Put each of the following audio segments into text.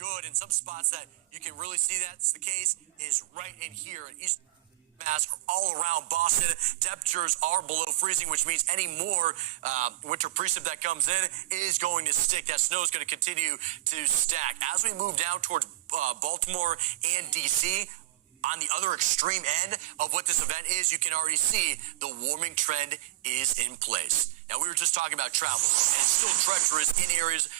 good. And some spots that you can really see that's the case is right in here in East Mass, all around Boston. Temperatures are below freezing, which means any more winter precip that comes in is going to stick. That snow is going to continue to stack. As we move down towards Baltimore and D.C., on the other extreme end of what this event is, you can already see the warming trend is in place. Now, we were just talking about travel, and it's still treacherous in areas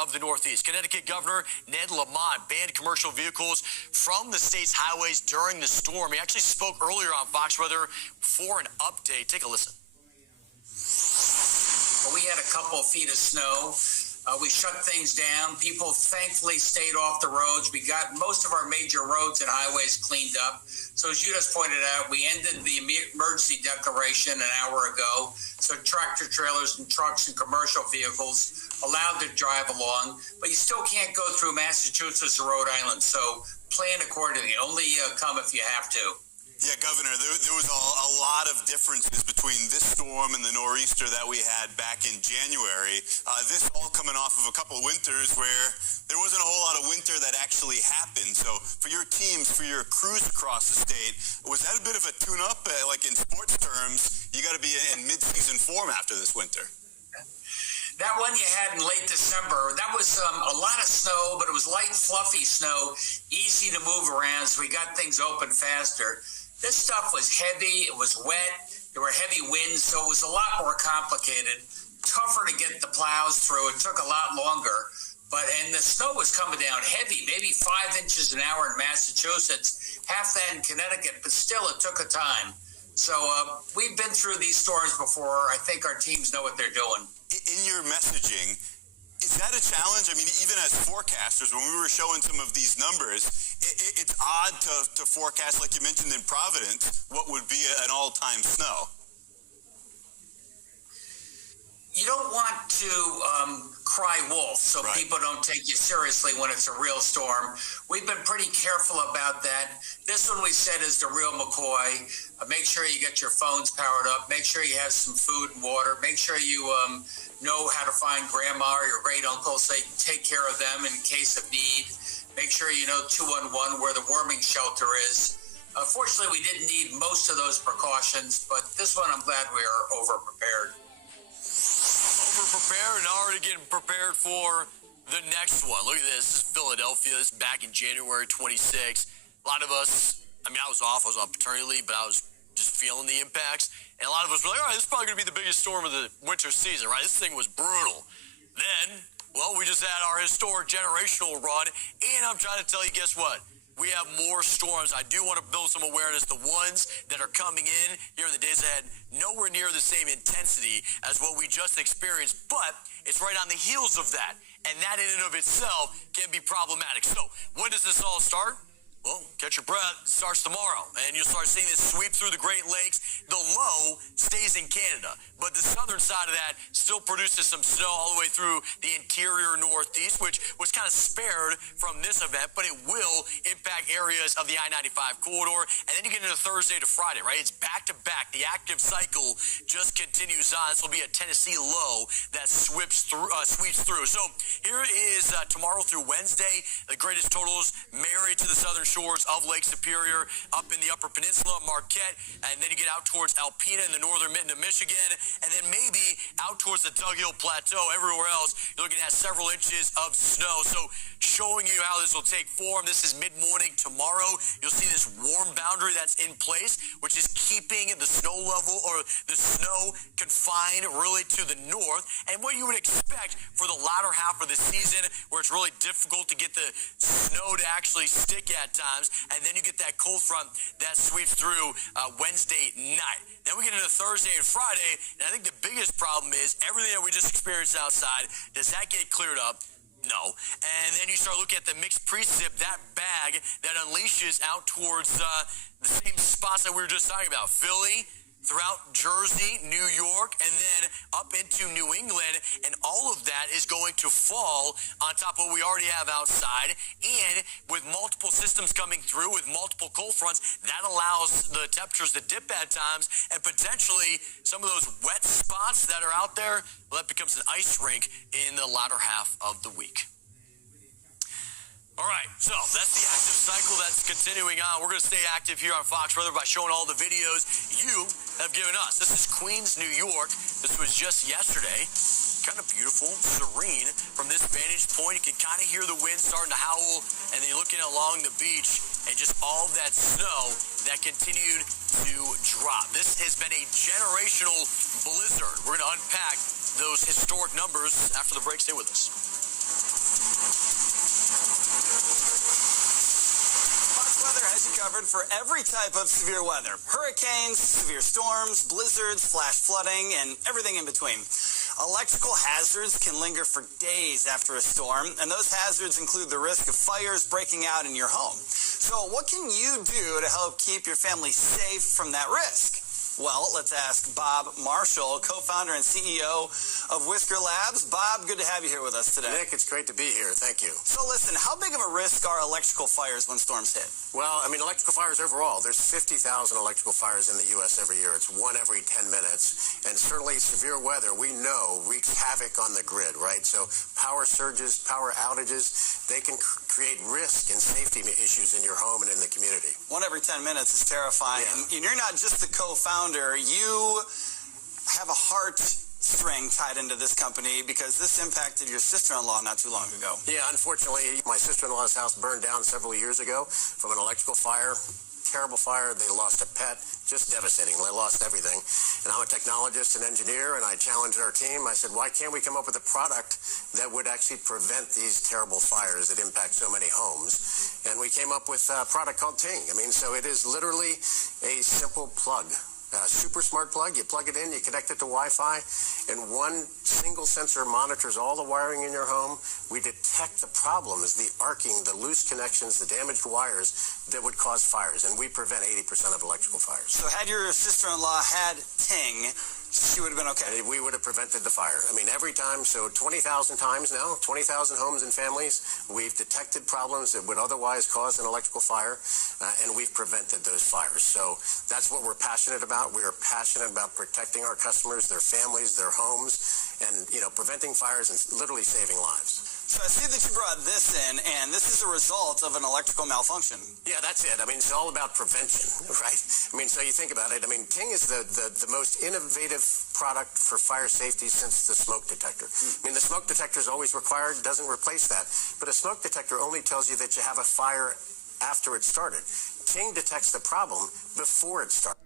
of the Northeast. Connecticut Governor Ned Lamont banned commercial vehicles from the state's highways during the storm. He actually spoke earlier on Fox Weather for an update. Take a listen. We had a couple of feet of snow. We shut things down. People thankfully stayed off the roads. We got most of our major roads and highways cleaned up. So as you just pointed out, we ended the emergency declaration an hour ago. So tractor trailers and trucks and commercial vehicles allowed to drive along, but you still can't go through Massachusetts or Rhode Island. So plan accordingly. Only come if you have to. Yeah, Governor, there was a lot of differences between this storm and the nor'easter that we had back in January. This all coming off of a couple of winters where there wasn't a whole lot of winter that actually happened. So for your teams, for your crews across the state, was that a bit of a tune-up? Like in sports terms, you got to be in mid-season form after this winter. That one you had in late December, that was a lot of snow, but it was light, fluffy snow, easy to move around, so we got things open faster. This stuff was heavy, it was wet, there were heavy winds, so it was a lot more complicated, tougher to get the plows through. It took a lot longer, and the snow was coming down heavy, maybe 5 inches an hour in Massachusetts, half that in Connecticut, but still it took a time. So we've been through these storms before. I think our teams know what they're doing. In your messaging, is that a challenge? I mean, even as forecasters, when we were showing some of these numbers, it's odd to forecast, like you mentioned in Providence, what would be an all-time snow. You don't want to cry wolf so Right. People don't take you seriously when it's a real storm. We've been pretty careful about that. This one we said is the real McCoy. Make sure you get your phones powered up. Make sure you have some food and water. Make sure you know how to find grandma or your great uncle so you can take care of them in case of need. Make sure you know 211 where the warming shelter is. Fortunately, we didn't need most of those precautions, but this one I'm glad we are over-prepared. Over-prepared and already getting prepared for the next one. Look at this. This is Philadelphia. This is back in January 26. A lot of us, I mean, I was on paternity leave, but I was just feeling the impacts. And a lot of us were like, all right, this is probably going to be the biggest storm of the winter season, right? This thing was brutal. Then, well, we just had our historic generational run, and I'm trying to tell you, guess what? We have more storms. I do want to build some awareness. The ones that are coming in here in the days ahead, nowhere near the same intensity as what we just experienced, but it's right on the heels of that. And that in and of itself can be problematic. So when does this all start? Well, catch your breath. It starts tomorrow, and you'll start seeing this sweep through the Great Lakes. The low stays in Canada, but the southern side of that still produces some snow all the way through the interior Northeast, which was kind of spared from this event, but it will impact areas of the I-95 corridor. And then you get into Thursday to Friday, right? It's back-to-back. The active cycle just continues on. This will be a Tennessee low that sweeps through. So here is tomorrow through Wednesday, the greatest totals married to the southern shores of Lake Superior, up in the Upper Peninsula, Marquette, and then you get out towards Alpena in the northern mitten of Michigan, and then maybe out towards the Tug Hill Plateau. Everywhere else, you're looking at several inches of snow. So showing you how this will take form. This is mid-morning tomorrow. You'll see this warm boundary that's in place, which is keeping the snow level or the snow confined really to the north. And what you would expect for the latter half of the season, where it's really difficult to get the snow to actually stick at times, and then you get that cold front that sweeps through Wednesday night. Then we get into Thursday and Friday, and I think the biggest problem is everything that we just experienced outside, does that get cleared up? No. And then you start looking at the mixed precip, that bag that unleashes out towards the same spots that we were just talking about. Philly, throughout Jersey, New York, and then up into New England, and all of that is going to fall on top of what we already have outside. And with multiple systems coming through, with multiple cold fronts, that allows the temperatures to dip at times, and potentially some of those wet spots that are out there, well, that becomes an ice rink in the latter half of the week. So that's the active cycle that's continuing on. We're going to stay active here on Fox Weather by showing all the videos you have given us. This is Queens, New York. This was just yesterday. Kind of beautiful, serene. From this vantage point, you can kind of hear the wind starting to howl, and then you're looking along the beach and just all that snow that continued to drop. This has been a generational blizzard. We're going to unpack those historic numbers after the break. Stay with us. Weather has you covered for every type of severe weather. Hurricanes, severe storms, blizzards, flash flooding, and everything in between. Electrical hazards can linger for days after a storm, and those hazards include the risk of fires breaking out in your home. So what can you do to help keep your family safe from that risk? Well, let's ask Bob Marshall, co-founder and CEO of Whisker Labs. Bob, good to have you here with us today. Nick, it's great to be here. Thank you. So listen, how big of a risk are electrical fires when storms hit? Well, I mean, electrical fires overall, there's 50,000 electrical fires in the U.S. every year. It's one every 10 minutes. And certainly severe weather, we know, wreaks havoc on the grid, right? So power surges, power outages, they can create risk and safety issues in your home and in the community. One every 10 minutes is terrifying. Yeah. And you're not just the co-founder. You have a heartstring tied into this company because this impacted your sister-in-law not too long ago. Yeah, unfortunately, my sister-in-law's house burned down several years ago from an electrical fire. Terrible fire. They lost a pet. Just devastating. They lost everything. And I'm a technologist and engineer, and I challenged our team. I said, why can't we come up with a product that would actually prevent these terrible fires that impact so many homes? And we came up with a product called Ting. I mean, so it is literally a simple plug. Super smart plug. You plug it in, you connect it to Wi-Fi, and one single sensor monitors all the wiring in your home. We detect the problems, the arcing, the loose connections, the damaged wires that would cause fires, and we prevent 80% of electrical fires. So had your sister-in-law had Ting, she would have been okay. We would have prevented the fire. I mean, every time, so 20,000 times now, 20,000 homes and families, we've detected problems that would otherwise cause an electrical fire, and we've prevented those fires. So that's what we're passionate about. We are passionate about protecting our customers, their families, their homes, and, preventing fires and literally saving lives. So I see that you brought this in, and this is a result of an electrical malfunction. Yeah, that's it. I mean, it's all about prevention, right? I mean, so you think about it. I mean, Ting is the most innovative product for fire safety since the smoke detector. I mean, the smoke detector is always required, doesn't replace that. But a smoke detector only tells you that you have a fire after it started. Ting detects the problem before it started.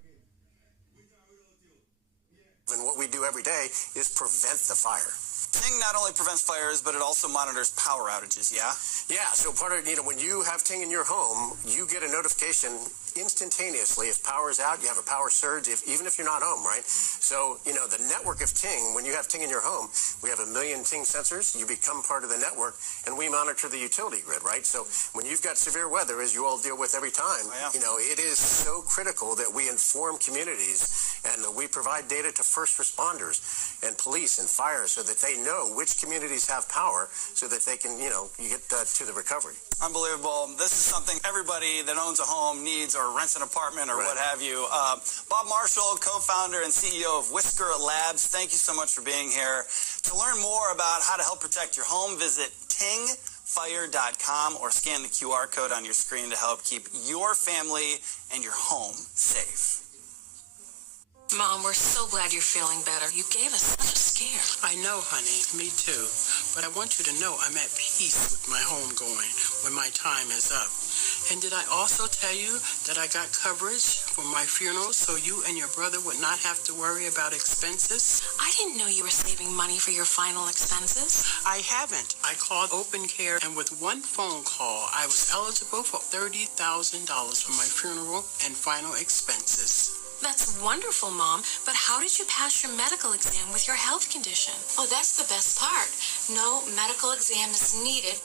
And what we do every day is prevent the fire. Ting not only prevents fires, but it also monitors power outages, yeah? Yeah, so part of, when you have Ting in your home, you get a notification instantaneously. If power is out, you have a power surge, even if you're not home, right? So, the network of Ting, when you have Ting in your home, we have 1 million Ting sensors. You become part of the network, and we monitor the utility grid, right? So when you've got severe weather, as you all deal with every time, it is so critical that we inform communities and we provide data to first responders and police and fire so that they know which communities have power so that they can, you get to the recovery. Unbelievable. This is something everybody that owns a home needs or rents an apartment or what have you. Bob Marshall, co-founder and CEO of Whisker Labs, thank you so much for being here. To learn more about how to help protect your home, visit tingfire.com or scan the QR code on your screen to help keep your family and your home safe. Mom, we're so glad you're feeling better. You gave us such a scare. I know, honey. Me too. But I want you to know I'm at peace with my home going when my time is up. And did I also tell you that I got coverage for my funeral so you and your brother would not have to worry about expenses? I didn't know you were saving money for your final expenses. I haven't. I called Open Care, and with one phone call, I was eligible for $30,000 for my funeral and final expenses. That's wonderful, Mom. But how did you pass your medical exam with your health condition? Oh, that's the best part. No medical exam is needed.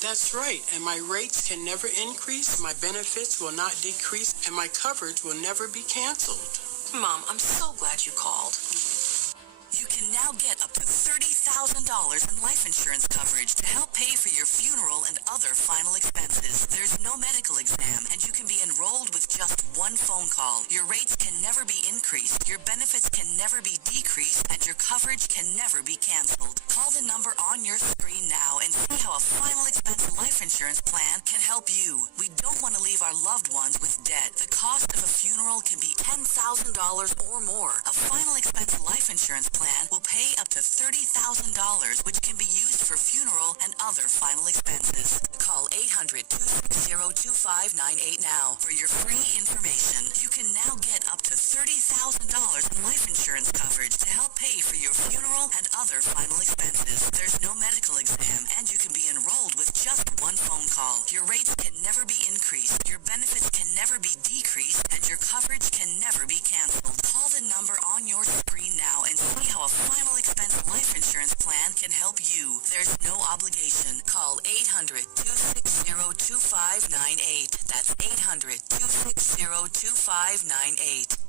That's right. And my rates can never increase, my benefits will not decrease, and my coverage will never be canceled. Mom, I'm so glad you called. You can now get up to $30,000 in life insurance coverage to help pay for your funeral and other final expenses. There's no medical exam, and you can be enrolled with just one phone call. Your rates can never be increased, your benefits can never be decreased, and your coverage can never be canceled. Call the number on your screen now and see how a final expense life insurance plan can help you. We don't want to leave our loved ones with debt. The cost of a funeral can be $10,000 or more. A final expense life insurance plan will pay up to $30,000, which can be used for funeral and other final expenses. Call 800-260-2598 now for your free information. You can now get up to $30,000 in life insurance coverage to help pay for your funeral and other final expenses. There's no medical exam, and you can be enrolled with just one phone call. Your rates can never be increased, your benefits can never be decreased, and your coverage can never be canceled. Call the number on your screen now and see how a final expense life insurance plan can help you. There's no obligation. Call 800-260-2598. That's 800-260-2598.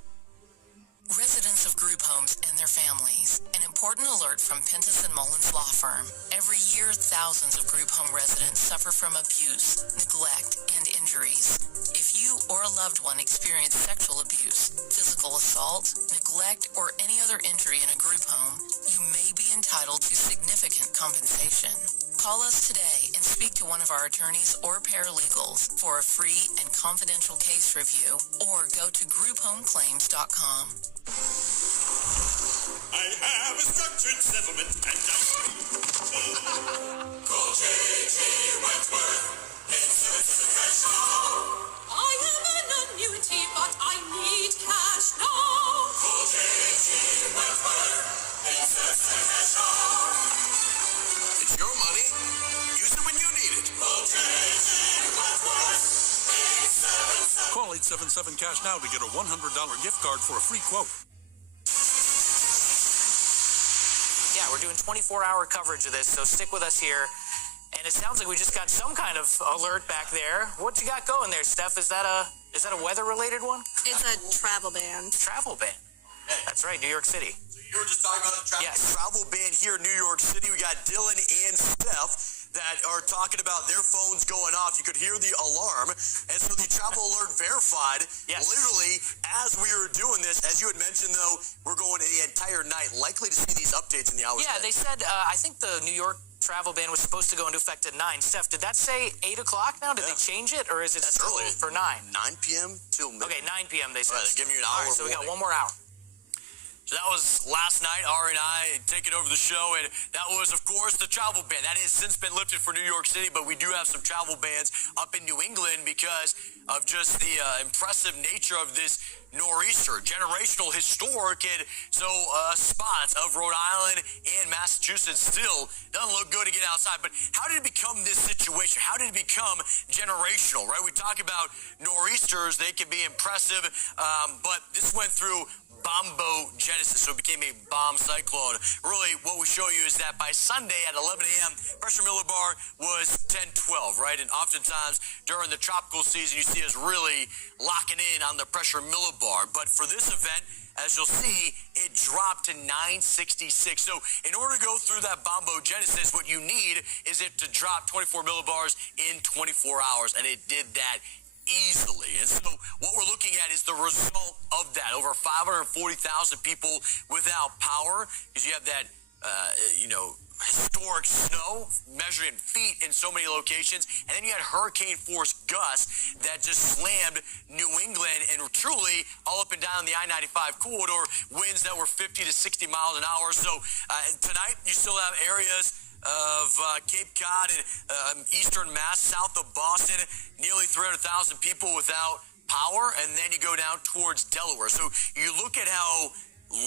Residents of group homes and their families. An important alert from Pintus & Mullins Law Firm. Every year, thousands of group home residents suffer from abuse, neglect, and injuries. If you or a loved one experience sexual abuse, physical assault, neglect, or any other injury in a group home, you may be entitled to significant compensation. Call us today and speak to one of our attorneys or paralegals for a free and confidential case review, or go to grouphomeclaims.com. I have a structured settlement and call J.G. Wentworth. It's a cash now. I am an annuity, but I need cash now. Call J.G. Wentworth. It's a cash now. It's your money. Use it when you need it. Call J.G. Wentworth. 877. Call 877-CASH now to get a $100 gift card for a free quote. Yeah, we're doing 24-hour coverage of this, so stick with us here. And it sounds like we just got some kind of alert back there. What you got going there, Steph? Is that a weather-related one? It's a travel ban. Travel ban. That's right, New York City. So you were just talking about the travel ban here in New York City. We got Dylan and Steph that are talking about their phones going off. You could hear the alarm. And so the travel alert verified. Yes. Literally, as we were doing this, as you had mentioned, though, we're going the entire night, likely to see these updates in the hours. Yeah, they said, I think the New York travel ban was supposed to go into effect at 9. Steph, did that say 8 o'clock now? Did they change it, or is it still early for 9? 9 p.m. till midnight. Okay, 9 p.m. they said. Right, they're giving you an hour. All right, so we got one more hour. So that was last night, Ari and I taking over the show, and that was, of course, the travel ban. That has since been lifted for New York City, but we do have some travel bans up in New England because of just the impressive nature of this nor'easter, generational, historic, and so spots of Rhode Island and Massachusetts still doesn't look good to get outside. But how did it become this situation? How did it become generational, right? We talk about nor'easters, they can be impressive, but this went through bombogenesis, so it became a bomb cyclone. Really, what we show you is that by Sunday at 11 a.m., pressure millibar was 1012, right? And oftentimes during the tropical season, you see us really locking in on the pressure millibar. But for this event, as you'll see, it dropped to 966. So in order to go through that bombogenesis, what you need is it to drop 24 millibars in 24 hours, and it did that easily. And so what we're looking at is the result of that. Over 540,000 people without power, because you have that, historic snow measured in feet in so many locations. And then you had hurricane force gusts that just slammed New England and truly all up and down the I-95 corridor, winds that were 50 to 60 miles an hour. So tonight you still have areas of Cape Cod and eastern Mass, south of Boston, nearly 300,000 people without power, and then you go down towards Delaware. So you look at how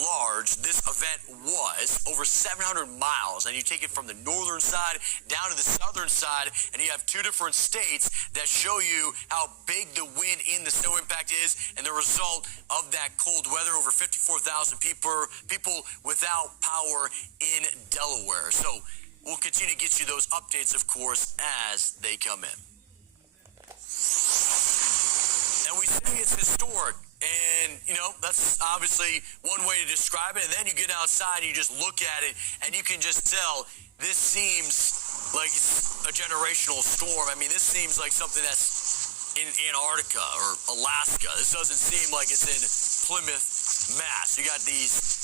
large this event was, over 700 miles, and you take it from the northern side down to the southern side, and you have two different states that show you how big the wind in the snow impact is, and the result of that cold weather, over 54,000 people without power in Delaware. So we'll continue to get you those updates, of course, as they come in. And we say it's historic, and, that's obviously one way to describe it. And then you get outside and you just look at it, and you can just tell this seems like it's a generational storm. I mean, this seems like something that's in Antarctica or Alaska. This doesn't seem like it's in Plymouth, Mass. You got these,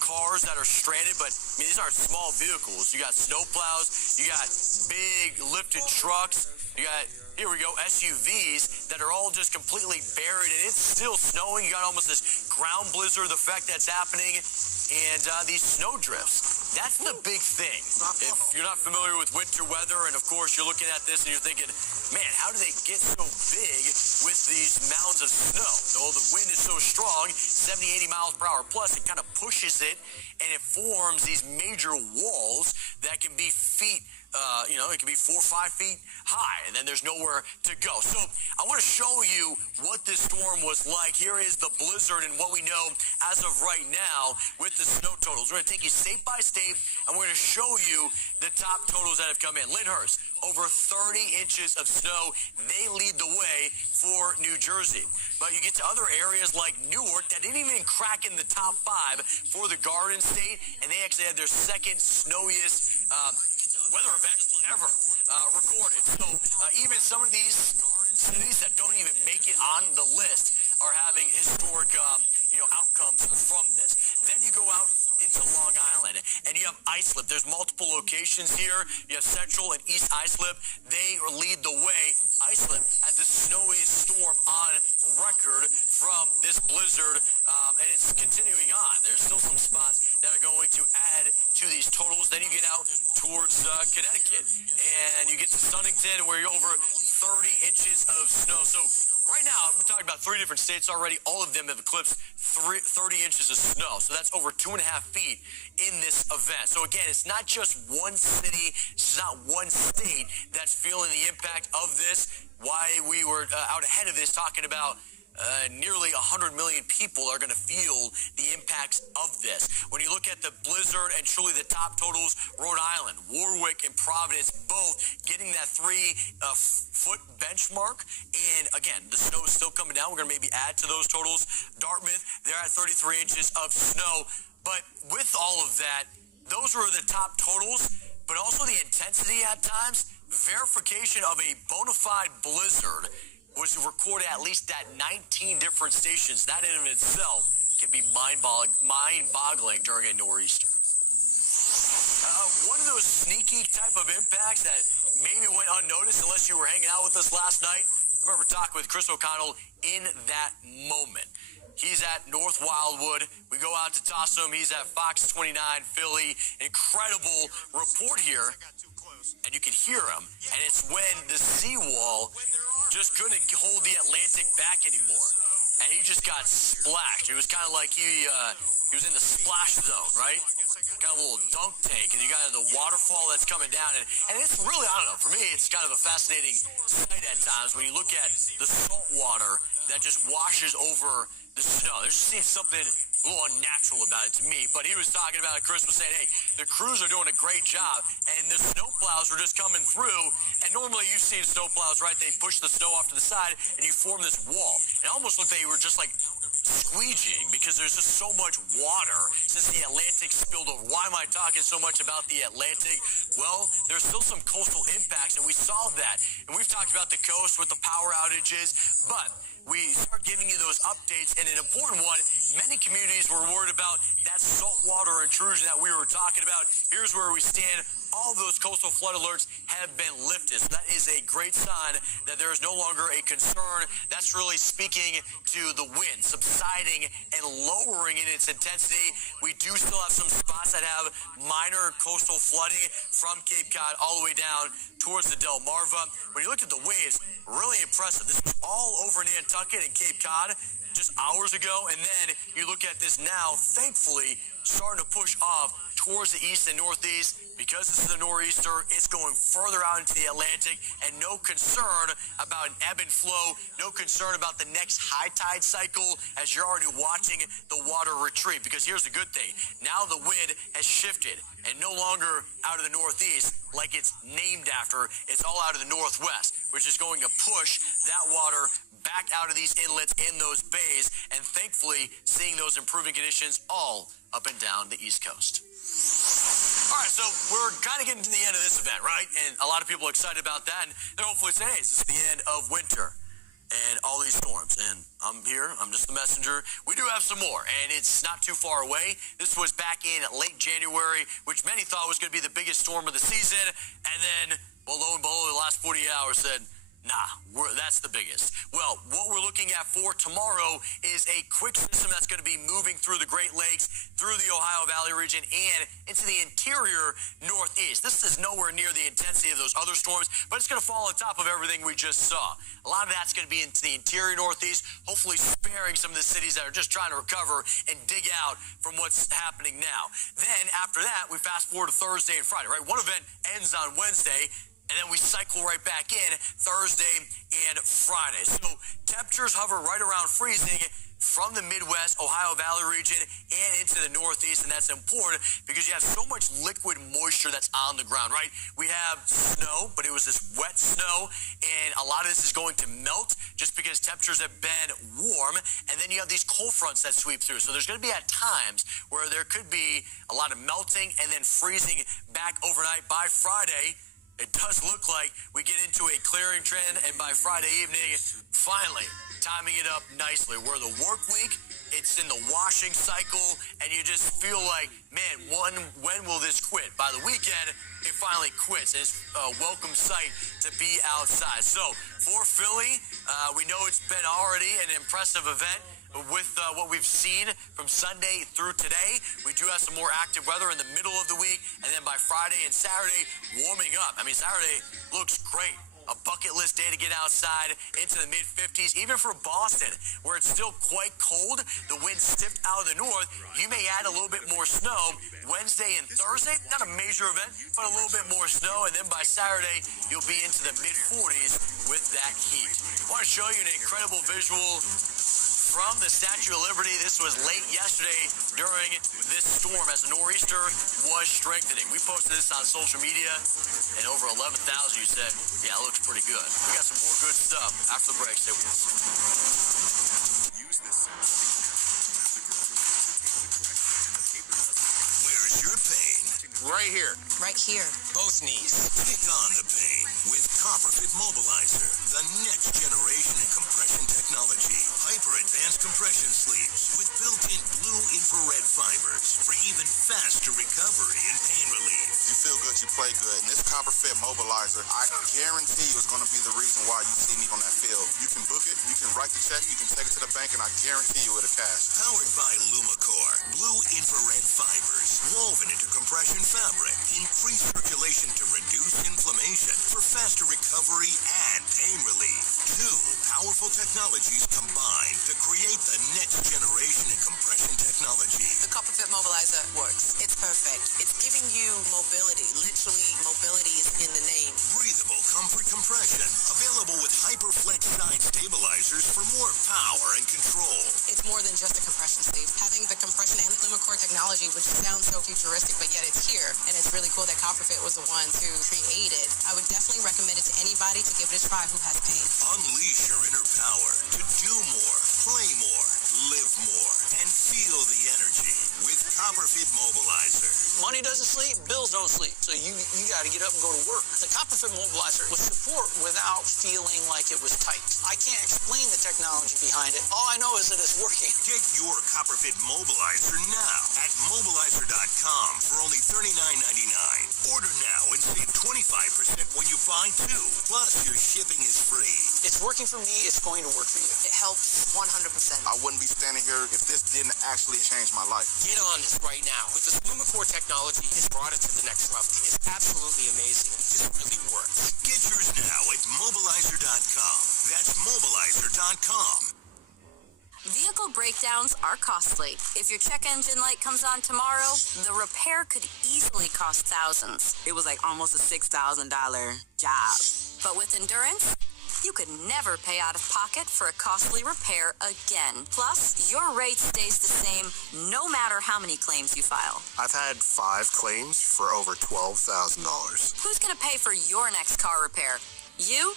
cars that are stranded, but I mean, these aren't small vehicles. You got snowplows, you got big lifted trucks, you got, here we go, SUVs that are all just completely buried, and it's still snowing. You got almost this ground blizzard effect that's happening, and these snow drifts. That's the big thing. If you're not familiar with winter weather, and of course you're looking at this and you're thinking, man, how do they get so big with these mounds of snow? Well, the wind is so strong, 70, 80 miles per hour plus, it kind of pushes it, and it forms these major walls that can be feet, it can be 4 or 5 feet high, and then there's nowhere to go. So I want to show you what this storm was like. Here is the blizzard and what we know as of right now with the snow totals. We're going to take you state by state, and we're going to show you the top totals that have come in. Lyndhurst, over 30 inches of snow. They lead the way for New Jersey. But you get to other areas like Newark that didn't even crack in the top 5 for the Garden State, and they actually had their second snowiest weather event ever recorded. So even some of these cities that don't even make it on the list are having historic, outcomes from this. Then you go out into Long Island, and you have Islip. There's multiple locations here. You have Central and East Islip. They lead the way. Islip had the snowiest storm on record from this blizzard, and it's continuing on. There's still some spots that are going to add to these totals. Then you get out towards Connecticut, and you get to Stonington, where you're over 30 inches of snow. So right now, we're talking about 3 different states already. All of them have eclipsed 30 inches of snow. So that's over 2.5 feet in this event. So again, it's not just one city, it's not one state that's feeling the impact of this. Why we were out ahead of this talking about nearly 100 million people are going to feel the impacts of this. When you look at the blizzard and truly the top totals, Rhode Island, Warwick, and Providence both getting that 3-foot benchmark. And again, the snow is still coming down. We're going to maybe add to those totals. Dartmouth, they're at 33 inches of snow. But with all of that, those were the top totals, but also the intensity at times. Verification of a bona fide blizzard was recorded at least at 19 different stations. That in of itself can be mind-boggling during a nor'easter. One of those sneaky type of impacts that maybe went unnoticed unless you were hanging out with us last night. I remember talking with Chris O'Connell in that moment. He's at North Wildwood. We go out to toss him. He's at Fox 29 Philly. Incredible report here. And you can hear him. And it's when the seawall just couldn't hold the Atlantic back anymore. And he just got splashed. It was kind of like he was in the splash zone, right? Kind of a little dunk tank. And you got the waterfall that's coming down. And it's really, I don't know, for me, it's kind of a fascinating sight at times when you look at the salt water that just washes over the snow. There just seems something a little unnatural about it to me. But he was talking about it. Chris was saying, hey, the crews are doing a great job. And the snowplows were just coming through. And normally you've seen snowplows, right? They push the snow off to the side and you form this wall. It almost looked like they were just like squeegeeing because there's just so much water since the Atlantic spilled over. Why am I talking so much about the Atlantic? Well, there's still some coastal impacts, and we saw that. And we've talked about the coast with the power outages, but we start giving you those updates, and an important one, many communities were worried about that saltwater intrusion that we were talking about. Here's where we stand. All of those coastal flood alerts have been lifted. So that is a great sign that there is no longer a concern. That's really speaking to the wind subsiding and lowering in its intensity. We do still have some spots that have minor coastal flooding from Cape Cod all the way down towards the Delmarva. When you look at the waves, really impressive. This was all over Nantucket and Cape Cod just hours ago, and then you look at this now, thankfully, starting to push off towards the east and northeast. Because this is a nor'easter, it's going further out into the Atlantic, and no concern about an ebb and flow, no concern about the next high tide cycle as you're already watching the water retreat. Because here's the good thing, now the wind has shifted and no longer out of the northeast like it's named after, it's all out of the northwest, which is going to push that water back out of these inlets in those bays, and thankfully seeing those improving conditions all up and down the East Coast. All All right, so we're kind of getting to the end of this event, right? And a lot of people are excited about that, and they're hopefully saying, hey, this is the end of winter and all these storms. And I'm here. I'm just the messenger. We do have some more, and it's not too far away. This was back in late January, which many thought was going to be the biggest storm of the season. And then, well, lo and behold, the last 48 hours said, nah, that's the biggest. Well, what we're looking at for tomorrow is a quick system that's going to be moving through the Great Lakes, through the Ohio Valley region, and into the interior Northeast. This is nowhere near the intensity of those other storms, but it's going to fall on top of everything we just saw. A lot of that's going to be into the interior Northeast, hopefully sparing some of the cities that are just trying to recover and dig out from what's happening now. Then, after that, we fast forward to Thursday and Friday, right? One event ends on Wednesday, and then we cycle right back in Thursday and Friday. So temperatures hover right around freezing from the Midwest, Ohio Valley region, and into the Northeast. And that's important because you have so much liquid moisture that's on the ground, right? We have snow, but it was this wet snow, and a lot of this is going to melt just because temperatures have been warm. And then you have these cold fronts that sweep through. So there's going to be at times where there could be a lot of melting and then freezing back overnight. By Friday, it does look like we get into a clearing trend, and by Friday evening, finally, timing it up nicely. Where the work week, it's in the washing cycle, and you just feel like, man, when will this quit? By the weekend, it finally quits. It's a welcome sight to be outside. So, for Philly, we know it's been already an impressive event. With what we've seen from Sunday through today, we do have some more active weather in the middle of the week, and then by Friday and Saturday, warming up. I mean, Saturday looks great. A bucket list day to get outside into the mid-50s, even for Boston, where it's still quite cold. The wind stiffed out of the north. You may add a little bit more snow Wednesday and Thursday. Not a major event, but a little bit more snow. And then by Saturday, you'll be into the mid-40s with that heat. I want to show you an incredible visual from the Statue of Liberty. This was late yesterday during this storm as the nor'easter was strengthening. We posted this on social media, and over 11,000 you said, yeah, it looks pretty good. We got some more good stuff after the break. Stay with us. Where's your pain? Right here. Right here. Both knees. Take on the pain with CopperFit Mobilizer, the next generation in compression technology. Hyper-advanced compression sleeves with built-in blue infrared fibers for even faster recovery and pain relief. You feel good, you play good. And this CopperFit Mobilizer, I guarantee you is going to be the reason why you see me on that field. You can book it, you can write the check, you can take it to the bank, and I guarantee you it'll cash. Powered by Lumacore, blue infrared fibers woven into compression fabric. Increase circulation to reduce inflammation for faster recovery and pain relief. Two powerful technologies combined to create the next generation in compression technology. The CopperFit Mobilizer works. It's perfect. It's giving you mobility. Literally, mobility is in the name. Breathable comfort compression. Available with HyperFlex side stabilizers for more power and control. It's more than just a compression sleeve. Having the compression and the Lumacore technology, which sounds so futuristic, but yet it's here. And it's really cool that CopperFit was the ones who created. I would definitely recommend it to anybody to give it a try who has pain. Unleash your inner power to do more, play more, live more, and feel the energy with CopperFit Mobilizer. Money doesn't sleep, bills don't sleep. So you got to get up and go to work. The CopperFit Mobilizer was support without feeling like it was tight. I can't explain the technology behind it. All I know is that it's working. Get your CopperFit Mobilizer now at mobilizer.com for only $39.99. Order now and save 25% when you buy two. Plus, your shipping is free. It's working for me. It's going to work for you. It helps 100%. I wouldn't be standing here if this didn't actually change my life. Get on this right now. With this Lumacore technology, it's brought it to the next level. It's absolutely amazing. It just really works. Get yours now at mobilizer.com. That's mobilizer.com. Vehicle breakdowns are costly. If your check engine light comes on tomorrow, the repair could easily cost thousands. It was like almost a $6,000 job. But with Endurance, you could never pay out of pocket for a costly repair again. Plus, your rate stays the same no matter how many claims you file. I've had 5 claims for over $12,000. Who's going to pay for your next car repair? You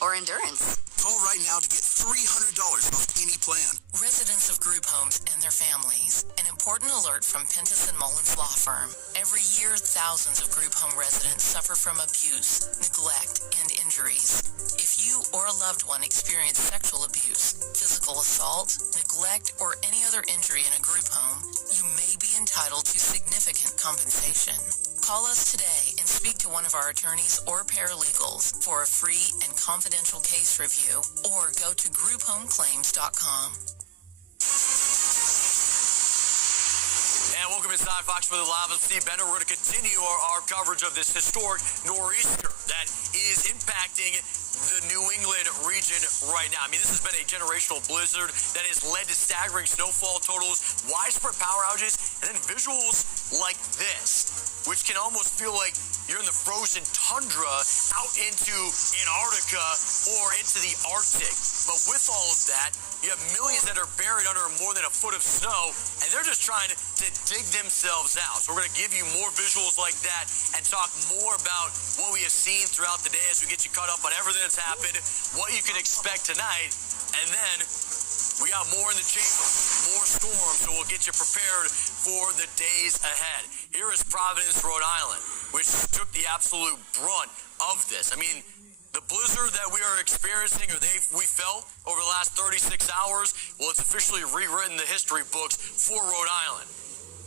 or Endurance? Call right now to get $300 off any plan. Residents of group homes and their families. An important alert from Pintus and Mullins Law Firm. Every year, thousands of group home residents suffer from abuse, neglect, and injuries. If you or a loved one experience sexual abuse, physical assault, neglect, or any other injury in a group home, you may be entitled to significant compensation. Call us today and speak to one of our attorneys or paralegals for a free and confidential case review, or go to grouphomeclaims.com. And welcome inside Fox for the Live. I'm Steve Bender. We're going to continue our coverage of this historic nor'easter that is impacting the New England region right now. I mean, this has been a generational blizzard that has led to staggering snowfall totals, widespread power outages, and then visuals like this, which can almost feel like you're in the frozen tundra out into Antarctica or into the Arctic. But with all of that, you have millions that are buried under more than a foot of snow, and they're just trying to dig themselves out. So we're going to give you more visuals like that and talk more about what we have seen throughout the day as we get you caught up on everything that's happened, what you can expect tonight, and then we got more in the chamber, more storms, so we'll get you prepared for the days ahead. Here is Providence, Rhode Island, which took the absolute brunt of this. I mean, the blizzard that we are experiencing, or we felt over the last 36 hours, well, it's officially rewritten the history books for Rhode Island.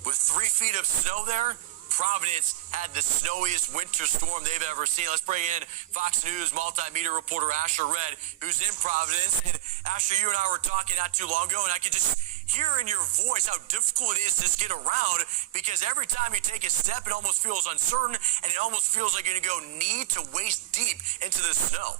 With 3 feet of snow there, Providence had the snowiest winter storm they've ever seen. Let's bring in Fox News multimedia reporter Asher Red, who's in Providence. And Asher, you and I were talking not too long ago, and I could just hear in your voice how difficult it is to just get around, because every time you take a step, it almost feels uncertain, and it almost feels like you're going to go knee to waist deep into the snow.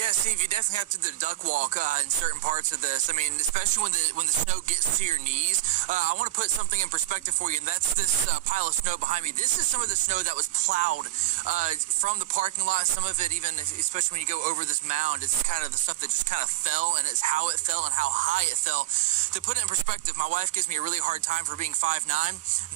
Yeah, Steve, you definitely have to do the duck walk in certain parts of this. I mean, especially when the snow gets to your knees. I want to put something in perspective for you, and that's this pile of snow behind me. This is some of the snow that was plowed from the parking lot. Some of it, even especially when you go over this mound, it's kind of the stuff that just kind of fell, and it's how it fell and how high it fell. To put it in perspective, my wife gives me a really hard time for being 5'9".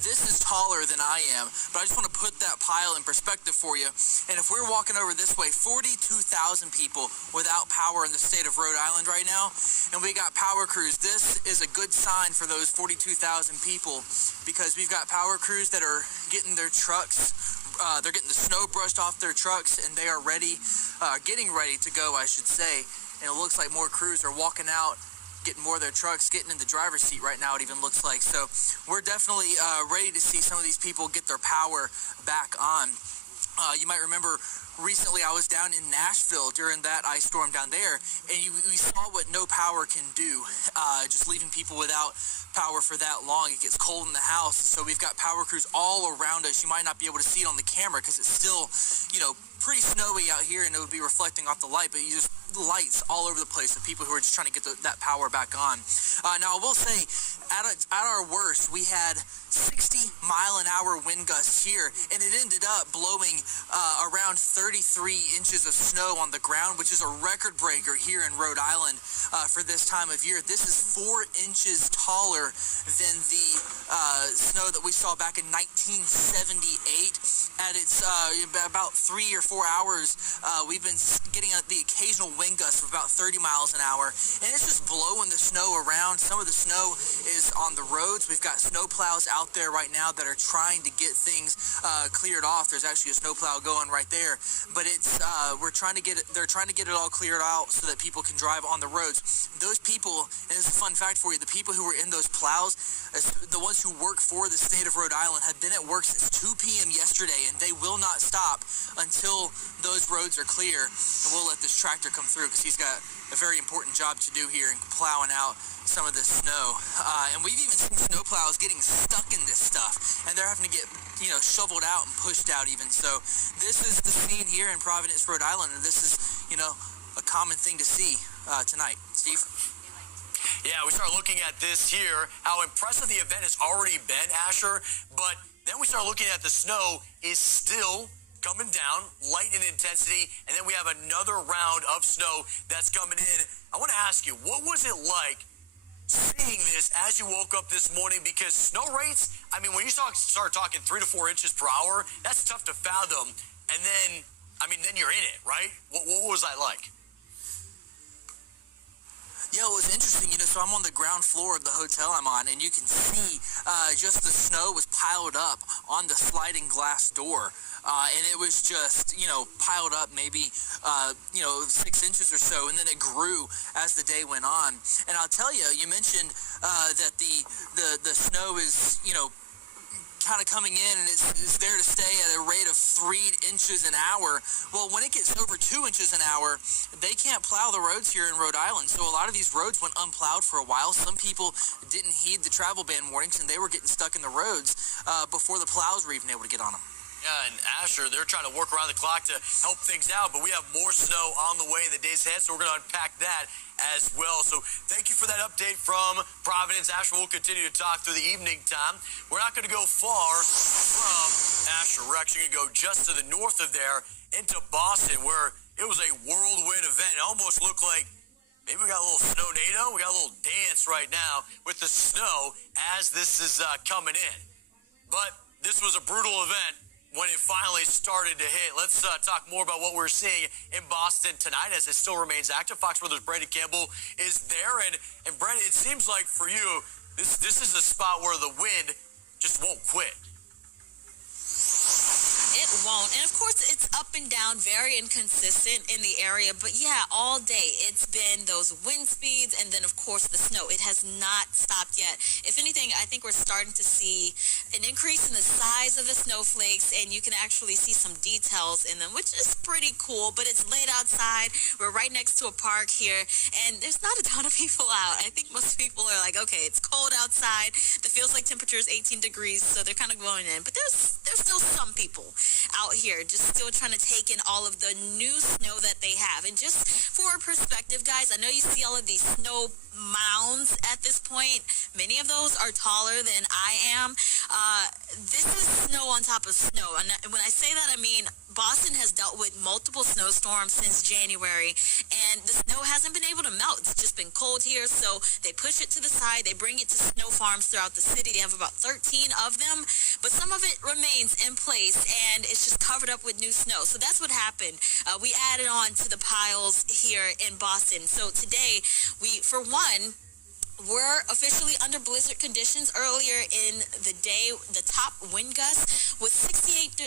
This is taller than I am, but I just want to put that pile in perspective for you. And if we're walking over this way, 42,000 people without power in the state of Rhode Island right now, and we got power crews. This is a good sign for those 42,000 people, because we've got power crews that are getting their trucks, they're getting the snow brushed off their trucks, and they are ready, getting ready to go, I should say. And it looks like more crews are walking out, getting more of their trucks, getting in the driver's seat right now, it even looks like. So we're definitely ready to see some of these people get their power back on. You might remember recently I was down in Nashville during that ice storm down there, and we saw what no power can do, just leaving people without power for that long. It gets cold in the house, so we've got power crews all around us. You might not be able to see it on the camera because it's still, pretty snowy out here, and it would be reflecting off the light, but you just lights all over the place of people who are just trying to get that power back on. Now, I will say, at our worst, we had 60-mile-an-hour wind gusts here, and it ended up blowing around 33 inches of snow on the ground, which is a record breaker here in Rhode Island for this time of year. This is 4 inches taller than the snow that we saw back in 1978. At its about 3 or 4 hours, we've been getting the occasional wind gusts of about 30 miles an hour, and it's just blowing the snow around. Some of the snow is on the roads. We've got snow plows out there right now that are trying to get things cleared off. There's actually a snow plow going right there, but it's they're trying to get it all cleared out so that people can drive on the roads. Those people, and this is a fun fact for you, the people who were in those plows, the ones who work for the state of Rhode Island, have been at work since 2 p.m. yesterday, and they will not stop until those roads are clear, and we'll let this tractor come through because he's got a very important job to do here in plowing out some of this snow. And we've even seen snow plows getting stuck in this stuff, and they're having to get shoveled out and pushed out even. So this is the scene here in Providence, Rhode Island, and this is a common thing to see tonight. Steve? Yeah, we start looking at this here, how impressive the event has already been, Asher, but then we start looking at the snow is still coming down, light in intensity, and then we have another round of snow that's coming in. I want to ask you, what was it like seeing this as you woke up this morning? Because snow rates, I mean, when you start talking 3 to 4 inches per hour, that's tough to fathom. And then I mean, then you're in it, right? What was that like? Yeah, it was interesting, so I'm on the ground floor of the hotel I'm on, and you can see just the snow was piled up on the sliding glass door. And it was just, piled up maybe, 6 inches or so, and then it grew as the day went on. And I'll tell you, you mentioned that the snow is, kind of coming in, and it's there to stay at a rate of 3 inches an hour. Well, when it gets over 2 inches an hour, they can't plow the roads here in Rhode Island. So a lot of these roads went unplowed for a while. Some people didn't heed the travel ban warnings, and they were getting stuck in the roads before the plows were even able to get on them. Yeah, and Asher, they're trying to work around the clock to help things out, but we have more snow on the way in the days ahead, so we're going to unpack that as well. So thank you for that update from Providence. Asher, we'll continue to talk through the evening time. We're not going to go far from Asher. We're actually going to go just to the north of there into Boston, where it was a whirlwind event. It almost looked like maybe we got a little snow-nado. We got a little dance right now with the snow as this is coming in. But this was a brutal event when it finally started to hit. Let's talk more about what we're seeing in Boston tonight as it still remains active. Fox Weather's Brandon Campbell is there. And Brandon, it seems like for you, this is a spot where the wind just won't quit. It won't. And of course, it's up and down, very inconsistent in the area. But yeah, all day it's been those wind speeds and then, of course, the snow. It has not stopped yet. If anything, I think we're starting to see an increase in the size of the snowflakes, and you can actually see some details in them, which is pretty cool. But it's late outside. We're right next to a park here, and there's not a ton of people out. I think most people are like, okay, it's cold outside. The feels like temperature is 18 degrees, so they're kind of going in. But there's still some people out here just still trying to take in all of the new snow that they have. And just for perspective, guys, I know you see all of these snow mounds at this point. Many of those are taller than I am. This is snow on top of snow. And when I say that, I mean Boston has dealt with multiple snowstorms since January, and the snow hasn't been able to melt. It's just been cold here, so they push it to the side. They bring it to snow farms throughout the city. They have about 13 of them, but some of it remains in place, and it's just covered up with new snow. So that's what happened. We added on to the piles here in Boston. So today, for one, we're officially under blizzard conditions. Earlier in the day, the top wind gust was 68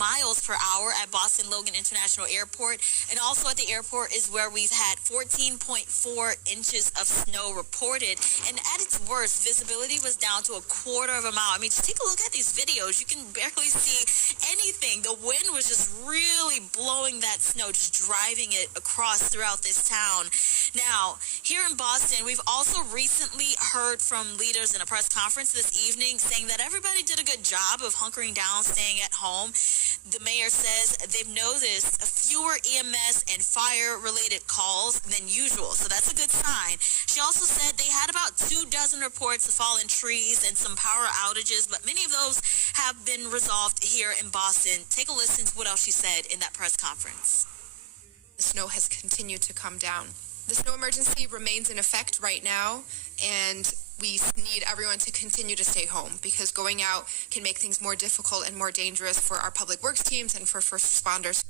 miles per hour at Boston Logan International Airport. And also at the airport is where we've had 14.4 inches of snow reported. And at its worst, visibility was down to a quarter of a mile. I mean, just take a look at these videos. You can barely see anything. The wind was just really blowing that snow, just driving it across throughout this town. Now, here in Boston, we've also recently heard from leaders in a press conference this evening saying that everybody did a good job of hunkering down, staying at home. The mayor says they've noticed fewer EMS and fire-related calls than usual, so that's a good sign. She also said they had about 24 reports of fallen trees and some power outages, but many of those have been resolved here in Boston. Take a listen to what else she said in that press conference. The snow has continued to come down. The snow emergency remains in effect right now, and we need everyone to continue to stay home because going out can make things more difficult and more dangerous for our public works teams and for first responders.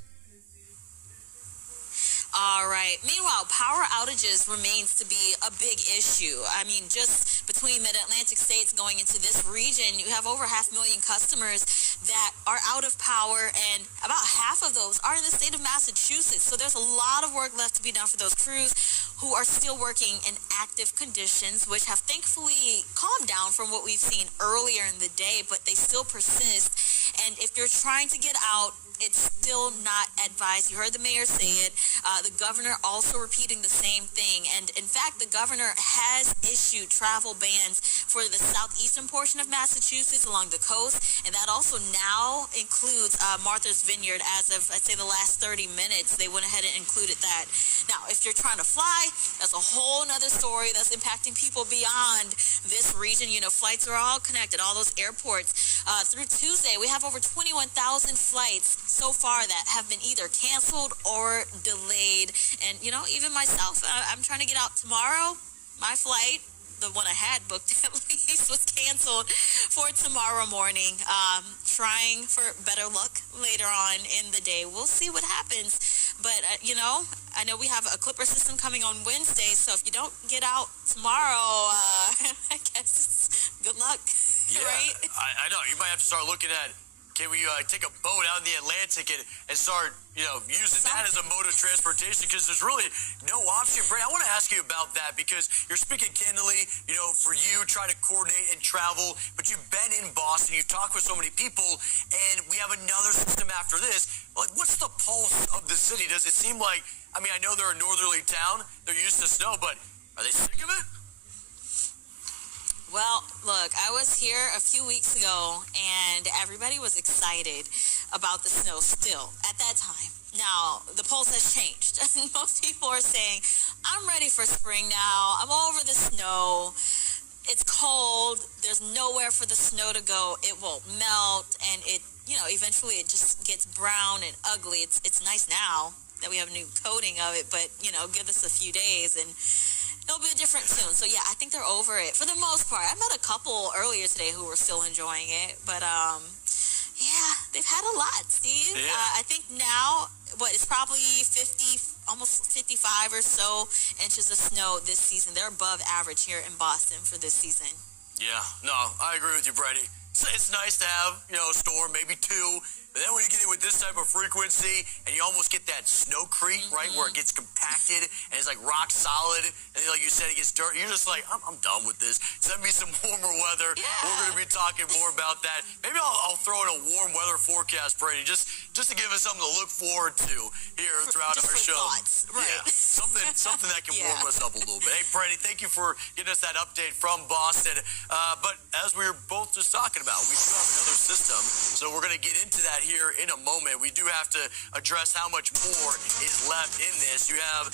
All right. Meanwhile, power outages remains to be a big issue. I mean, just between mid-Atlantic states going into this region, you have over 500,000 customers that are out of power, and about half of those are in the state of Massachusetts. So there's a lot of work left to be done for those crews who are still working in active conditions, which have thankfully calmed down from what we've seen earlier in the day, but they still persist. And if you're trying to get out, it's still not advised. You heard the mayor say it. The governor also repeating the same thing. And in fact, the governor has issued travel bans for the southeastern portion of Massachusetts along the coast. And that also now includes Martha's Vineyard. As of, I'd say, the last 30 minutes, they went ahead and included that. Now, if you're trying to fly, that's a whole nother story that's impacting people beyond this region. You know, flights are all connected, all those airports. Through Tuesday, we have over 21,000 flights so far that have been either canceled or delayed. And, you know, even myself, I'm trying to get out tomorrow. My flight the one I had booked at least was canceled for tomorrow morning. Trying for better luck later on in the day. We'll see what happens. But, I know we have a clipper system coming on Wednesday, so if you don't get out tomorrow, I guess it's good luck, right? I know. You might have to start looking at, can we take a boat out in the Atlantic and start, using that as a mode of transportation? Because there's really no option. Brady, I want to ask you about that because you're speaking candidly, for you, try to coordinate and travel, but you've been in Boston, you've talked with so many people, and we have another system after this. Like, what's the pulse of the city? Does it seem like, I know they're a northerly town, they're used to snow, but are they sick of it? Well, look, I was here a few weeks ago, and everybody was excited about the snow still at that time. Now, the pulse has changed. Most people are saying, I'm ready for spring now. I'm over the snow. It's cold. There's nowhere for the snow to go. It won't melt, and eventually it just gets brown and ugly. It's nice now that we have a new coating of it, but, give us a few days, and it'll be a different tune. So, yeah, I think they're over it for the most part. I met a couple earlier today who were still enjoying it. But, they've had a lot, Steve. Yeah. I think now, it's probably 50, almost 55 or so inches of snow this season. They're above average here in Boston for this season. Yeah, no, I agree with you, Brady. It's nice to have, a storm, maybe two. But then when you get it with this type of frequency and you almost get that snowcrete, right, where it gets compacted and it's like rock solid, and then, like you said, it gets dirt, you're just like, I'm done with this. Send me some warmer weather. Yeah. We're going to be talking more about that. Maybe I'll throw in a warm weather forecast, Brady, just to give us something to look forward to here throughout our show. Thoughts, right. Yeah, something that can warm us up a little bit. Hey, Brady, thank you for getting us that update from Boston. But as we were both just talking about, we do have another system, so we're going to get into that here in a moment. We do have to address how much more is left in this. You have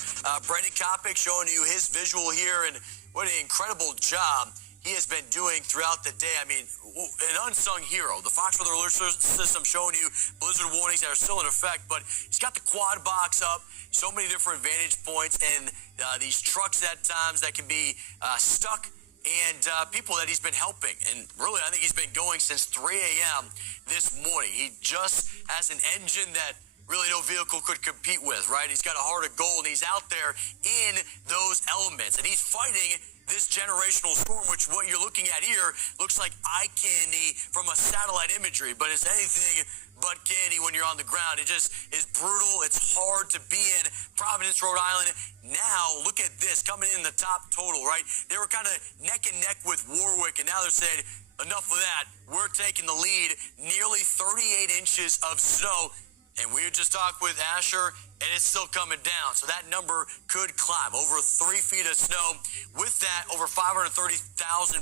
Brendan Kopic showing you his visual here, and what an incredible job he has been doing throughout the day. An unsung hero. The Fox Weather Alert System showing you blizzard warnings that are still in effect, but he's got the quad box up, so many different vantage points, and these trucks at times that can be stuck, and people that he's been helping. And really, I think he's been going since 3 a.m. this morning. He just has an engine that really no vehicle could compete with, right? He's got a heart of gold, and he's out there in those elements, and he's fighting this generational storm, which what you're looking at here looks like eye candy from a satellite imagery, but it's anything but candy when you're on the ground. It just is brutal. It's hard to be in Providence, Rhode Island. Now, look at this, coming in the top total, right? They were kind of neck and neck with Warwick, and now they're saying, enough of that. We're taking the lead, nearly 38 inches of snow. And we just talked with Asher, and it's still coming down. So that number could climb over 3 feet of snow. With that, over 530,000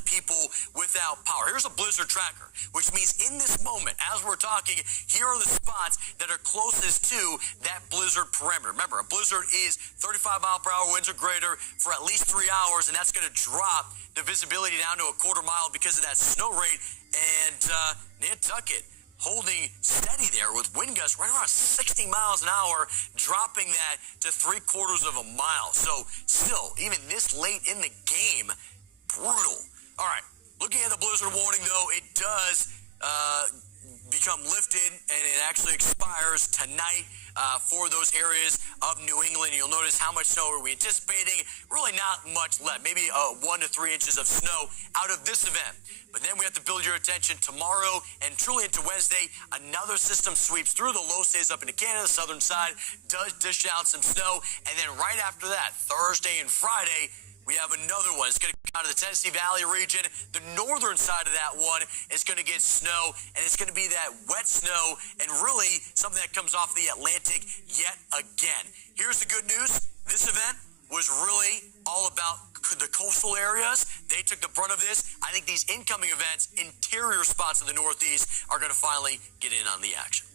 people without power. Here's a blizzard tracker, which means in this moment, as we're talking, here are the spots that are closest to that blizzard perimeter. Remember, a blizzard is 35 mile per hour winds or greater for at least 3 hours, and that's going to drop the visibility down to a quarter mile because of that snow rate. And Nantucket holding steady there with wind gusts right around 60 miles an hour, dropping that to 3/4 of a mile. So still, even this late in the game, brutal. All right, looking at the blizzard warning, though, it does become lifted, and it actually expires tonight for those areas of New England. You'll notice how much snow are we anticipating. Really not much left, maybe 1 to 3 inches of snow out of this event. But then we have to build your attention tomorrow and truly into Wednesday. Another system sweeps through. The low stays up into Canada. The southern side does dish out some snow. And then right after that, Thursday and Friday, we have another one. It's going to come out of the Tennessee Valley region. The northern side of that one is going to get snow, and it's going to be that wet snow and really something that comes off the Atlantic yet again. Here's the good news. This event was really all about the coastal areas. They took the brunt of this. I think these incoming events, interior spots of the Northeast, are going to finally get in on the action.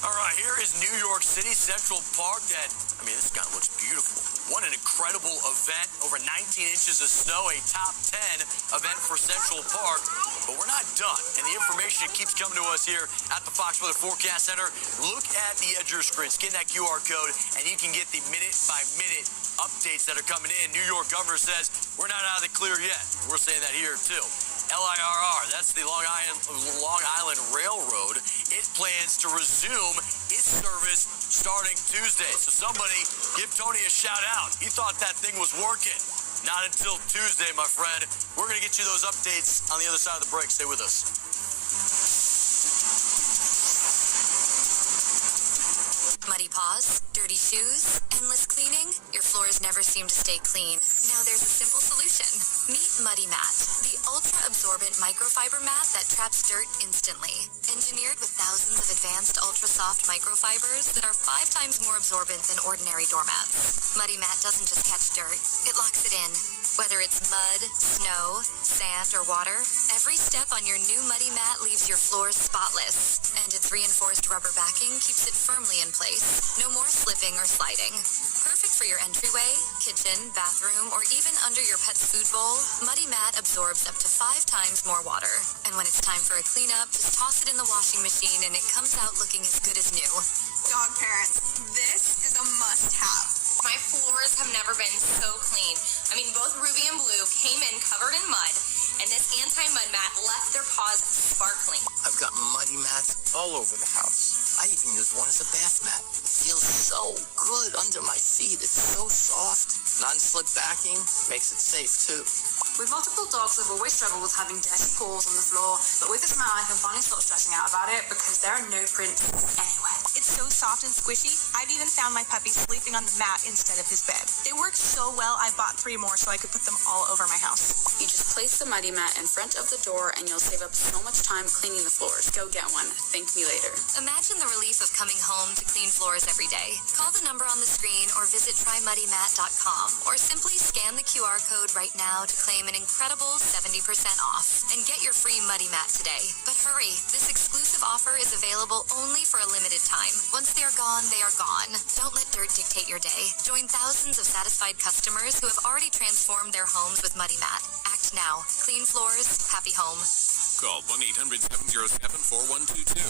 All right, here is New York City Central Park. This kind of looks beautiful. What an incredible event. Over 19 inches of snow, a top 10 event for Central Park. But we're not done, and the information keeps coming to us here at the Fox Weather Forecast Center. Look at the edge of your screen, scan that QR code, and you can get the minute-by-minute updates that are coming in. New York governor says we're not out of the clear yet. We're saying that here, too. LIRR, that's the Long Island Railroad. It plans to resume its service starting Tuesday. So somebody give Tony a shout out. He thought that thing was working. Not until Tuesday, my friend. We're going to get you those updates on the other side of the break. Stay with us. Muddy paws, dirty shoes, endless cleaning. Your floors never seem to stay clean. Now there's a simple solution. Meet Muddy Mat, the ultra-absorbent microfiber mat that traps dirt instantly. Engineered with thousands of advanced ultra-soft microfibers that are 5 times more absorbent than ordinary doormats. Muddy Mat doesn't just catch dirt, it locks it in. Whether it's mud, snow, sand, or water, every step on your new Muddy Mat leaves your floors spotless. And its reinforced rubber backing keeps it firmly in place. No more slipping or sliding. Perfect for your entryway, kitchen, bathroom, or even under your pet's food bowl, Muddy Mat absorbs up to 5 times more water. And when it's time for a cleanup, just toss it in the washing machine and it comes out looking as good as new. Dog parents, this is a must-have. My floors have never been so clean. Both Ruby and Blue came in covered in mud, and this anti-mud mat left their paws sparkling. I've got muddy mats all over the house. I even use one as a bath mat. It feels so good under my feet. It's so soft. Non-slip backing makes it safe too. With multiple dogs, I've always struggled with having dirty paws on the floor, but with this mat, I can finally stop stressing out about it because there are no prints anywhere. It's so soft and squishy. I've even found my puppy sleeping on the mat instead of his bed. It works so well, I bought 3 more so I could put them all over my house. You just place the Muddy Mat in front of the door and you'll save up so much time cleaning the floors. Go get one. Thank me later. Imagine the relief of coming home to clean floors every day. Call the number on the screen or visit trymuddymat.com or simply scan the QR code right now to claim an incredible 70% off and get your free Muddy Mat today. But hurry, this exclusive offer is available only for a limited time. Once they are gone, they are gone. Don't let dirt dictate your day. Join thousands of satisfied customers who have already transformed their homes with Muddy Mat. Act now. Clean floors, happy home. Call 1-800-707-4122.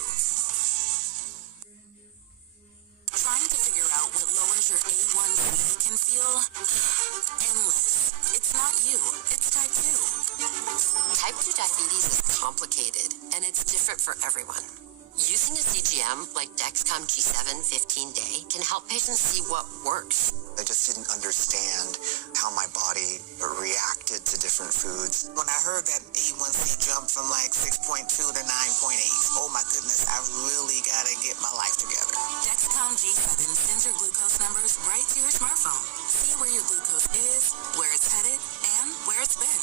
Trying to figure out what lowers your A1C can feel endless. It's not you, it's type 2. Type 2 diabetes is complicated, and it's different for everyone. Using a CGM like Dexcom G7 15-day can help patients see what works. I just didn't understand how my body reacted to different foods. When I heard that A1C jump from like 6.2 to 9.8, oh my goodness, I really got to get my life together. Dexcom G7 sends your glucose numbers right to your smartphone. See where your glucose is, where it's headed, and where it's been.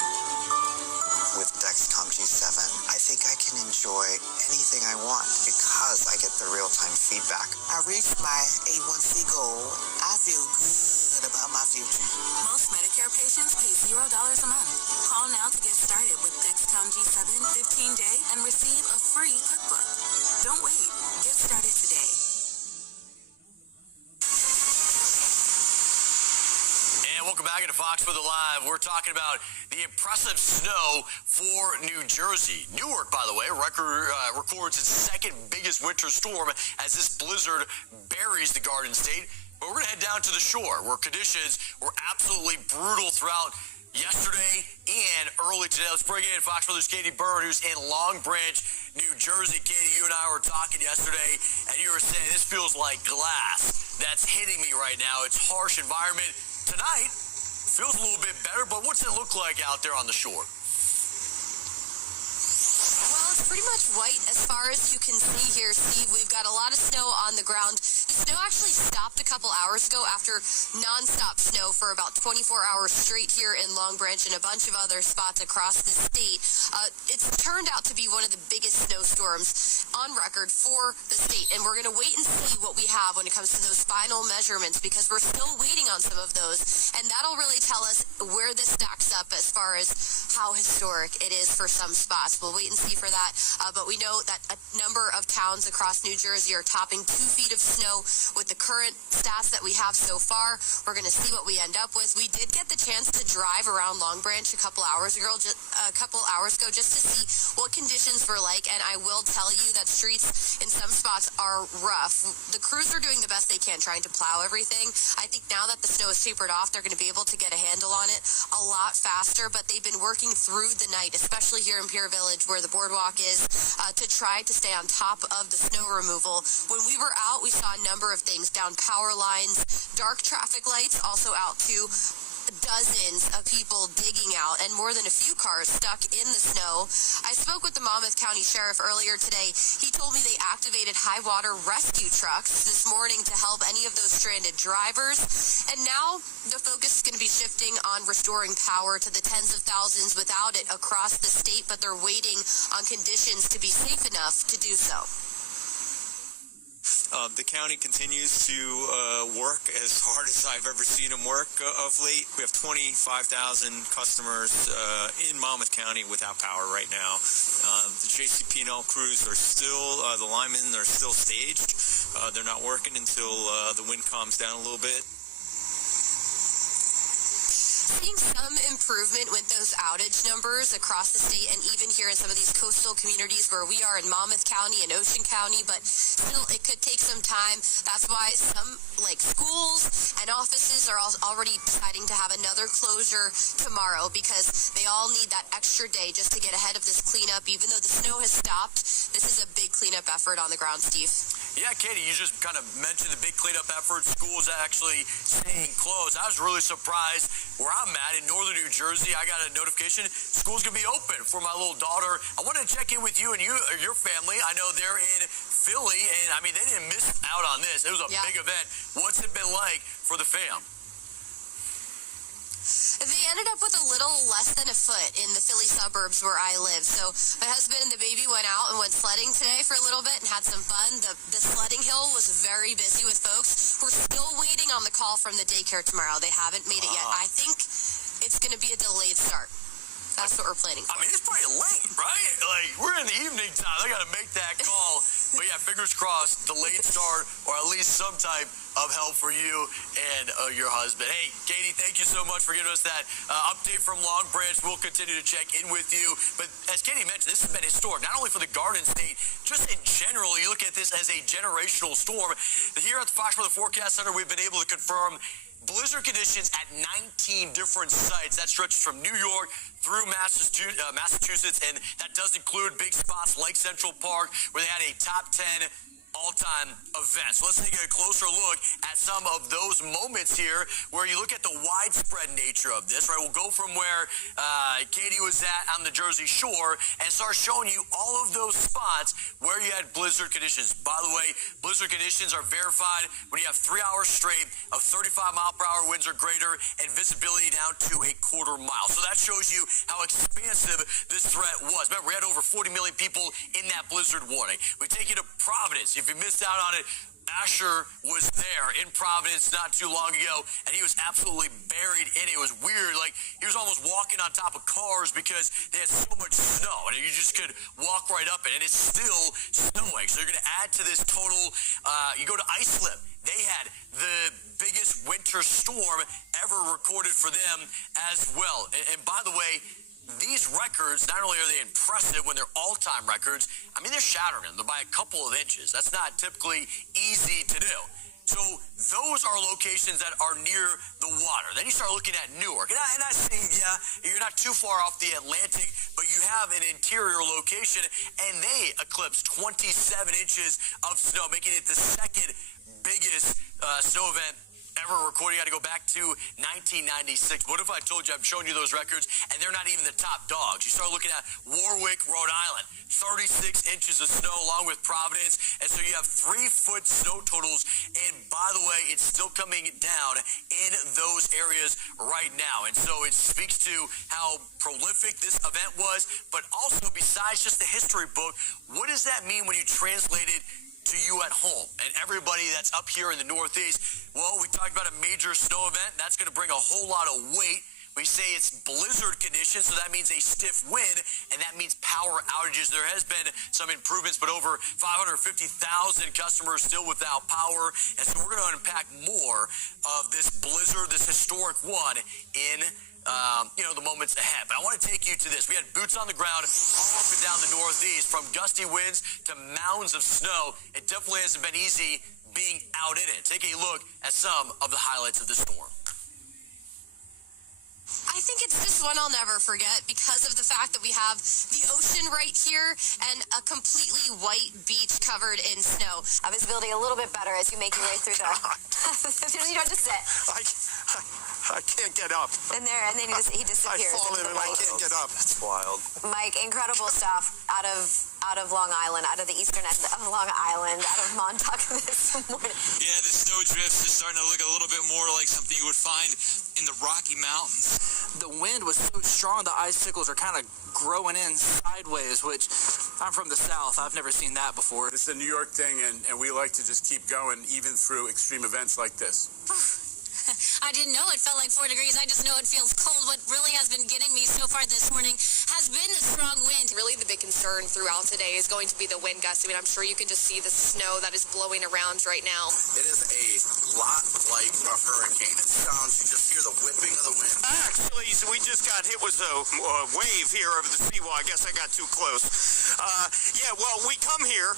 With Dexcom G7, I think I can enjoy anything I want because I get the real-time feedback. I reached my A1C goal. I feel good about my future. Most Medicare patients pay $0 a month. Call now to get started with Dexcom G7 15-day and receive a free cookbook. Don't wait. Get started today. Welcome back into Fox Weather Live. We're talking about the impressive snow for New Jersey. Newark, by the way, records its second biggest winter storm as this blizzard buries the Garden State. But we're going to head down to the shore where conditions were absolutely brutal throughout yesterday and early today. Let's bring in Fox Weather's Katie Byrne, who's in Long Branch, New Jersey. Katie, you and I were talking yesterday, and you were saying this feels like glass that's hitting me right now. It's harsh environment. Tonight, feels a little bit better, but what's it look like out there on the shore? Well, it's pretty much white as far as you can see here, Steve. We've got a lot of snow on the ground. snow actually stopped a couple hours ago after nonstop snow for about 24 hours straight here in Long Branch and a bunch of other spots across the state. It's turned out to be one of the biggest snowstorms on record for the state, and we're going to wait and see what we have when it comes to those final measurements, because we're still waiting on some of those, and that'll really tell us where this stacks up as far as how historic it is for some spots. We'll wait and see for that, but we know that a number of towns across New Jersey are topping 2 feet of snow with the current stats that we have so far. We're going to see what we end up with. We did get the chance to drive around Long Branch a couple hours ago just to see what conditions were like, and I will tell you that streets in some spots are rough. The crews are doing the best they can trying to plow everything. I think now that the snow is tapered off, they're going to be able to get a handle on it a lot faster, but they've been working through the night, especially here in Pier Village where the boardwalk is, to try to stay on top of the snow removal. When we were out, we saw a number of things: down power lines, dark traffic lights, also out too, dozens of people digging out, and more than a few cars stuck in the snow. I spoke with the Monmouth County Sheriff earlier today. He told me they activated high water rescue trucks this morning to help any of those stranded drivers, and now the focus is going to be shifting on restoring power to the tens of thousands without it across the state, but they're waiting on conditions to be safe enough to do so. The county continues to work as hard as I've ever seen them work of late. We have 25,000 customers in Monmouth County without power right now. The JCP&L crews are still, the linemen are still staged. They're not working until the wind calms down a little bit. Seeing some improvement with those outage numbers across the state, and even here in some of these coastal communities where we are in Monmouth County and Ocean County, but still it could take some time. That's why some like schools and offices are already deciding to have another closure tomorrow, because they all need that extra day just to get ahead of this cleanup. Even though the snow has stopped, this is a big cleanup effort on the ground, Steve. Yeah, Katie, you just kind of mentioned the big cleanup effort. Schools actually staying closed. I was really surprised where I'm at in northern New Jersey. I got a notification school's gonna be open for my little daughter. I wanted to check in with you and your family. I know they're in Philly, and I mean they didn't miss out on this. It was a big event. What's it been like for the fam? They ended up with a little less than a foot in the Philly suburbs where I live. So my husband and the baby went out and went sledding today for a little bit and had some fun. The sledding hill was very busy with folks. We're still waiting on the call from the daycare tomorrow. They haven't made it yet. I think it's going to be a delayed start. That's what we're planning for. I mean, it's pretty late, right? Like, we're in the evening time. They got to make that call. But yeah, fingers crossed, delayed start, or at least some type of help for you and your husband. Hey, Katie, thank you so much for giving us that update from Long Branch. We'll continue to check in with you. But as Katie mentioned, this has been historic, not only for the Garden State, just in general. You look at this as a generational storm. Here at the Fox Weather Forecast Center, we've been able to confirm blizzard conditions at 19 different sites. That stretches from New York through Massachusetts, and that does include big spots like Central Park, where they had a top 10 all-time event. So let's take a closer look at some of those moments here where you look at the widespread nature of this, right? We'll go from where Katie was at on the Jersey Shore and start showing you all of those spots where you had blizzard conditions. By the way, blizzard conditions are verified when you have 3 hours straight of 35-mile-per-hour winds or greater and visibility down to a quarter mile. So that shows you how expansive this threat was. Remember, we had over 40 million people in that blizzard warning. We take you to Providence. If you missed out on it, Asher was there in Providence not too long ago, and he was absolutely buried in it. It was weird. Like, he was almost walking on top of cars because they had so much snow, and you just could walk right up it, and it's still snowing. So you're going to add to this total. You go to Islip. They had the biggest winter storm ever recorded for them as well. And by the way, these records, not only are they impressive when they're all-time records, I mean, they're shattering them by a couple of inches. That's not typically easy to do. So those are locations that are near the water. Then you start looking at Newark. And I say, yeah, you're not too far off the Atlantic, but you have an interior location, and they eclipsed 27 inches of snow, making it the second biggest snow event ever recorded. You got to go back to 1996. What if I told you I'm showing you those records and they're not even the top dogs? You start looking at Warwick, Rhode Island, 36 inches of snow along with Providence. And so you have 3-foot snow totals. And by the way, it's still coming down in those areas right now. And so it speaks to how prolific this event was, but also besides just the history book, what does that mean when you translate it to you at home and everybody that's up here in the Northeast? Well, we talked about a major snow event. That's going to bring a whole lot of weight. We say it's blizzard conditions, so that means a stiff wind, and that means power outages. There has been some improvements, but over 550,000 customers still without power. And so we're going to unpack more of this blizzard, this historic one, in the moments ahead. But I want to take you to this. We had boots on the ground all up and down the Northeast, from gusty winds to mounds of snow. It definitely hasn't been easy being out in it. Take a look at some of the highlights of the storm. I think it's just one I'll never forget because of the fact that we have the ocean right here and a completely white beach covered in snow. Visibility a little bit better as you make your way through the... you don't just sit. I can't get up. And then he disappears. I fall in and I can't get up. It's wild. Mike, incredible stuff out of Long Island, out of the eastern end of Long Island, out of Montauk this morning. Yeah, the snow drifts is starting to look a little bit more like something you would find in the Rocky Mountains. The wind was so strong, the icicles are kind of growing in sideways, which I'm from the South. I've never seen that before. This is a New York thing, and we like to just keep going even through extreme events like this. I didn't know it felt like 4 degrees. I just know it feels cold. What really has been getting me so far this morning has been the strong wind. Really, the big concern throughout today is going to be the wind gusts. I mean, I'm sure you can just see the snow that is blowing around right now. It is a lot like a hurricane. It sounds, you just hear the whipping of the wind. Actually, we just got hit with a wave here over the seawall. I guess I got too close. We come here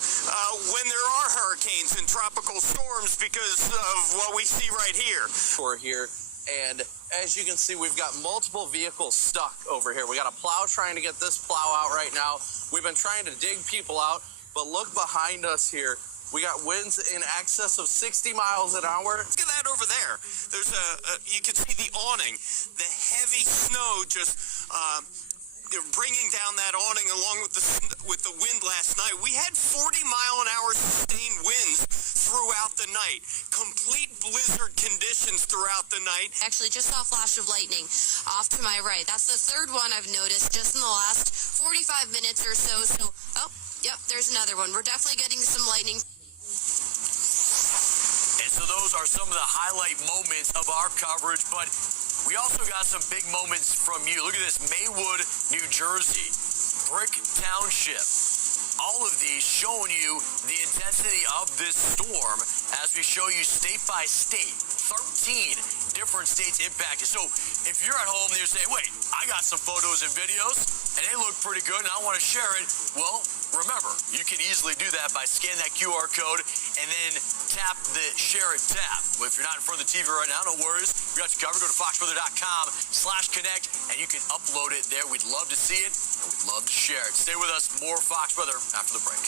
when there are hurricanes and tropical storms because of what we see right here. We're here, and as you can see, we've got multiple vehicles stuck over here. We got a plow trying to get this plow out right now. We've been trying to dig people out, but look behind us here. We got winds in excess of 60 miles an hour. Look at that over there. There's you can see the awning, the heavy snow just bringing down that awning along with the wind last night. We had 40-mile-an-hour sustained winds throughout the night. Complete blizzard conditions throughout the night. Actually, just saw a flash of lightning off to my right. That's the third one I've noticed just in the last 45 minutes or so. There's another one. We're definitely getting some lightning. And so those are some of the highlight moments of our coverage, but we also got some big moments from you. Look at this, Maywood, New Jersey, Brick Township. All of these showing you the intensity of this storm as we show you state by state, 13 different states impacted. So if you're at home and you're saying, wait, I got some photos and videos and they look pretty good and I want to share it, well, remember, you can easily do that by scanning that QR code and then tap the share it tab. If you're not in front of the TV right now, no worries. We got you covered. Go to foxweather.com/connect and you can upload it there. We'd love to see it and we'd love to share it. Stay with us. More Fox Weather after the break.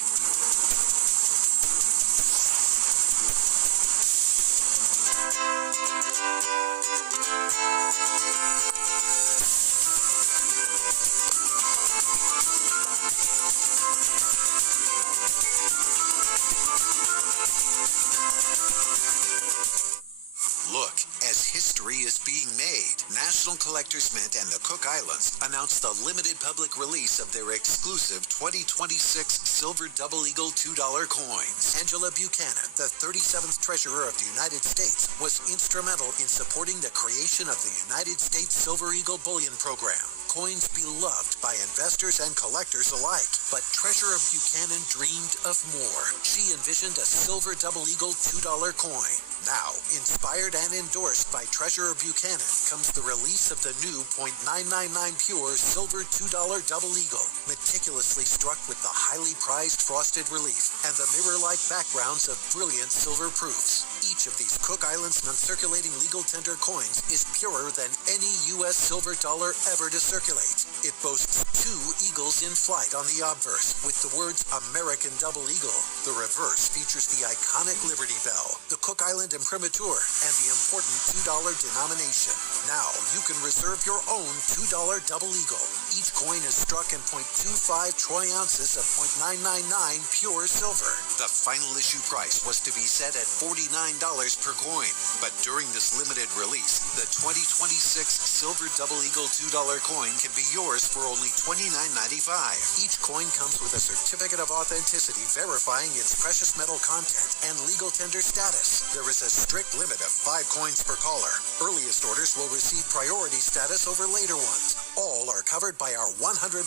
Look, as history is being made, National Collectors Mint and the Cook Islands announced the limited public release of their exclusive 2026 Silver Double Eagle $2 coins. Angela Buchanan, the 37th Treasurer of the United States, was instrumental in supporting the creation of the United States Silver Eagle Bullion Program. Coins beloved by investors and collectors alike. But Treasurer Buchanan dreamed of more. She envisioned a Silver Double Eagle $2 coin. Now, inspired and endorsed by Treasurer Buchanan, comes the release of the new .999 pure Silver $2 Double Eagle, meticulously struck with the highly prized frosted relief and the mirror-like backgrounds of brilliant silver proofs. Each of these Cook Islands non-circulating legal tender coins is purer than any U.S. silver dollar ever to circulate. It boasts 2 eagles in flight on the obverse with the words American Double Eagle. The reverse features the iconic Liberty Bell, the Cook Island imprimatur, and the important $2 denomination. Now you can reserve your own $2 Double Eagle. Each coin is struck in 0.25 troy ounces of 0.999 pure silver. The final issue price was to be set at $49 per coin, but during this limited release, the 2026 Silver Double Eagle $2 coin can be yours for only $29.95. Each coin comes with a certificate of authenticity verifying its precious metal content and legal tender status. There is a strict limit of 5 coins per caller. Earliest orders will receive priority status over later ones. All are covered by our 100%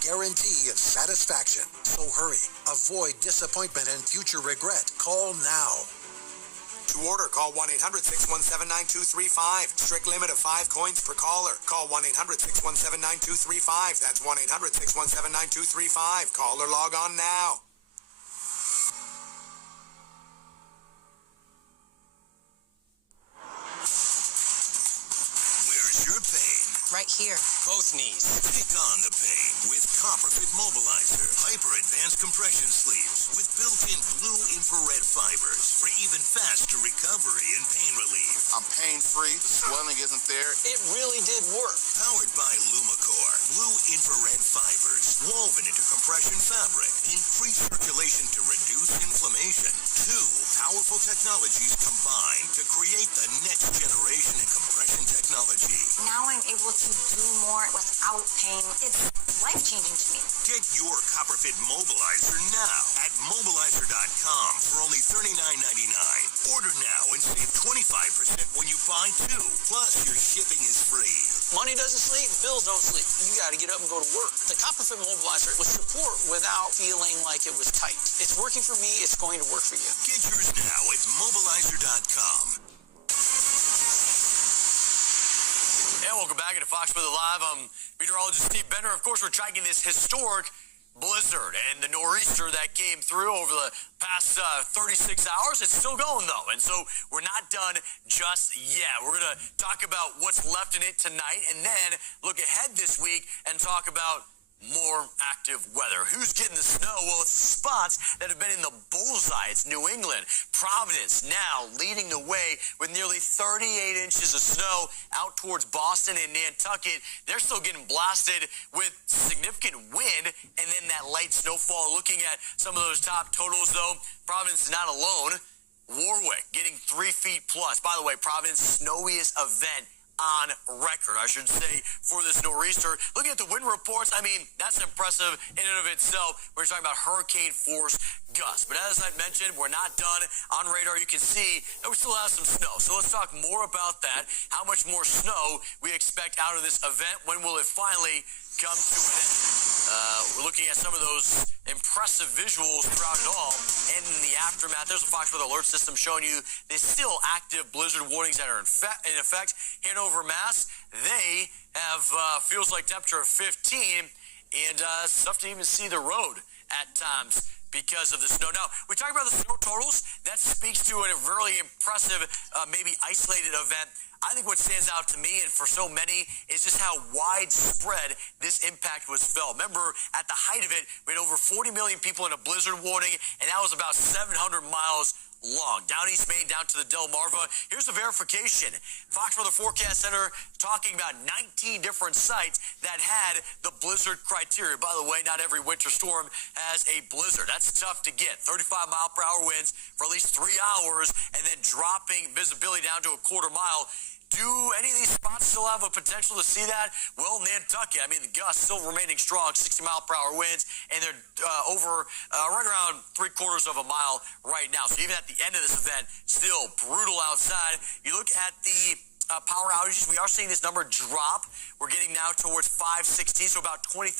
guarantee of satisfaction. So hurry. Avoid disappointment and future regret. Call now. To order, call 1-800-617-9235. Strict limit of 5 coins per caller. Call 1-800-617-9235. That's 1-800-617-9235. Call or log on now. Where's your pain? Right here. Both knees. Take on the pain with Copperfit Mobilizer. Hyper-advanced compression sleeves with built-in blue infrared fibers for even faster recovery and pain relief. I'm pain-free. The swelling isn't there. It really did work. Powered by Lumacore. Blue infrared fibers woven into compression fabric. Increase circulation to reduce inflammation. 2 powerful technologies combined to create the next generation in compression technology. Now I'm able to do more without pain. It's life-changing to me. Get your Copperfit Mobilizer now at mobilizer.com for only $39.99. Order now and save 25% when you buy 2. Plus, your shipping is free. Money doesn't sleep, bills don't sleep. You got to get up and go to work. The Copperfit Mobilizer was support without feeling like it was tight. It's working for me. It's going to work for you. Get yours now at mobilizer.com. And welcome back into Fox Weather Live. I'm meteorologist Steve Bender. Of course, we're tracking this historic blizzard and the nor'easter that came through over the past 36 hours. It's still going, though, and so we're not done just yet. We're going to talk about what's left in it tonight and then look ahead this week and talk about more active weather. Who's getting the snow? Well, it's the spots that have been in the bullseye. It's New England. Providence now leading the way with nearly 38 inches of snow out towards Boston and Nantucket. They're still getting blasted with significant wind and then that light snowfall. Looking at some of those top totals, though, Providence is not alone. Warwick getting 3 feet plus. By the way, Providence snowiest event on record, I should say, for this nor'easter. Looking at the wind reports, I mean, that's impressive in and of itself. We're talking about hurricane force gusts. But as I mentioned, we're not done. On radar, you can see that we still have some snow. So let's talk more about that. How much more snow we expect out of this event? When will it finally come to an end? We're looking at some of those impressive visuals throughout it all. And in the aftermath, there's a Fox Weather alert system showing you there's still active blizzard warnings that are in effect. Hanover, Mass, they have feels like temperature of 15 and it's tough to even see the road at times because of the snow. Now, we talk about the snow totals. That speaks to a really impressive, maybe isolated event. I think what stands out to me and for so many is just how widespread this impact was felt. Remember, at the height of it, we had over 40 million people in a blizzard warning, and that was about 700 miles long. Down East Maine, down to the Delmarva. Here's the verification. Fox Weather Forecast Center talking about 19 different sites that had the blizzard criteria. By the way, not every winter storm has a blizzard. That's tough to get. 35-mile-per-hour winds for at least 3 hours and then dropping visibility down to a quarter mile. Do any of these spots still have a potential to see that? Well, Nantucket, I mean, the gusts still remaining strong, 60-mile-per-hour winds, and they're over right around 3/4 of a mile right now. So even at the end of this event, still brutal outside. You look at the power outages, we are seeing this number drop. We're getting now towards 516, so about 20,000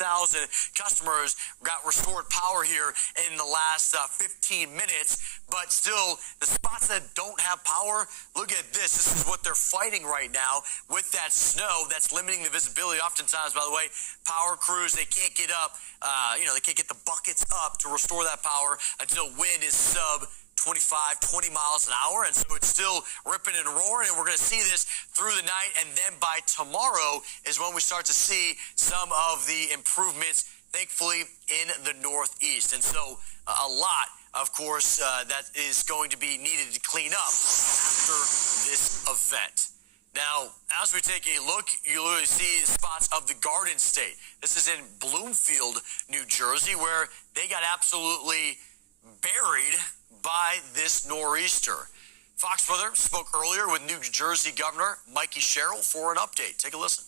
customers got restored power here in the last 15 minutes. But still, the spots that don't have power, look at this. This is what they're fighting right now with that snow that's limiting the visibility. Oftentimes, by the way, power crews, they can't get up, they can't get the buckets up to restore that power until wind is sub 25, 20 miles an hour, and so it's still ripping and roaring, and we're going to see this through the night, and then by tomorrow is when we start to see some of the improvements, thankfully, in the Northeast. And so a lot, of course, that is going to be needed to clean up after this event. Now, as we take a look, you literally see spots of the Garden State. This is in Bloomfield, New Jersey, where they got absolutely buried by this nor'easter. Fox Weather spoke earlier with New Jersey Governor Mikey Sherrill for an update. Take a listen.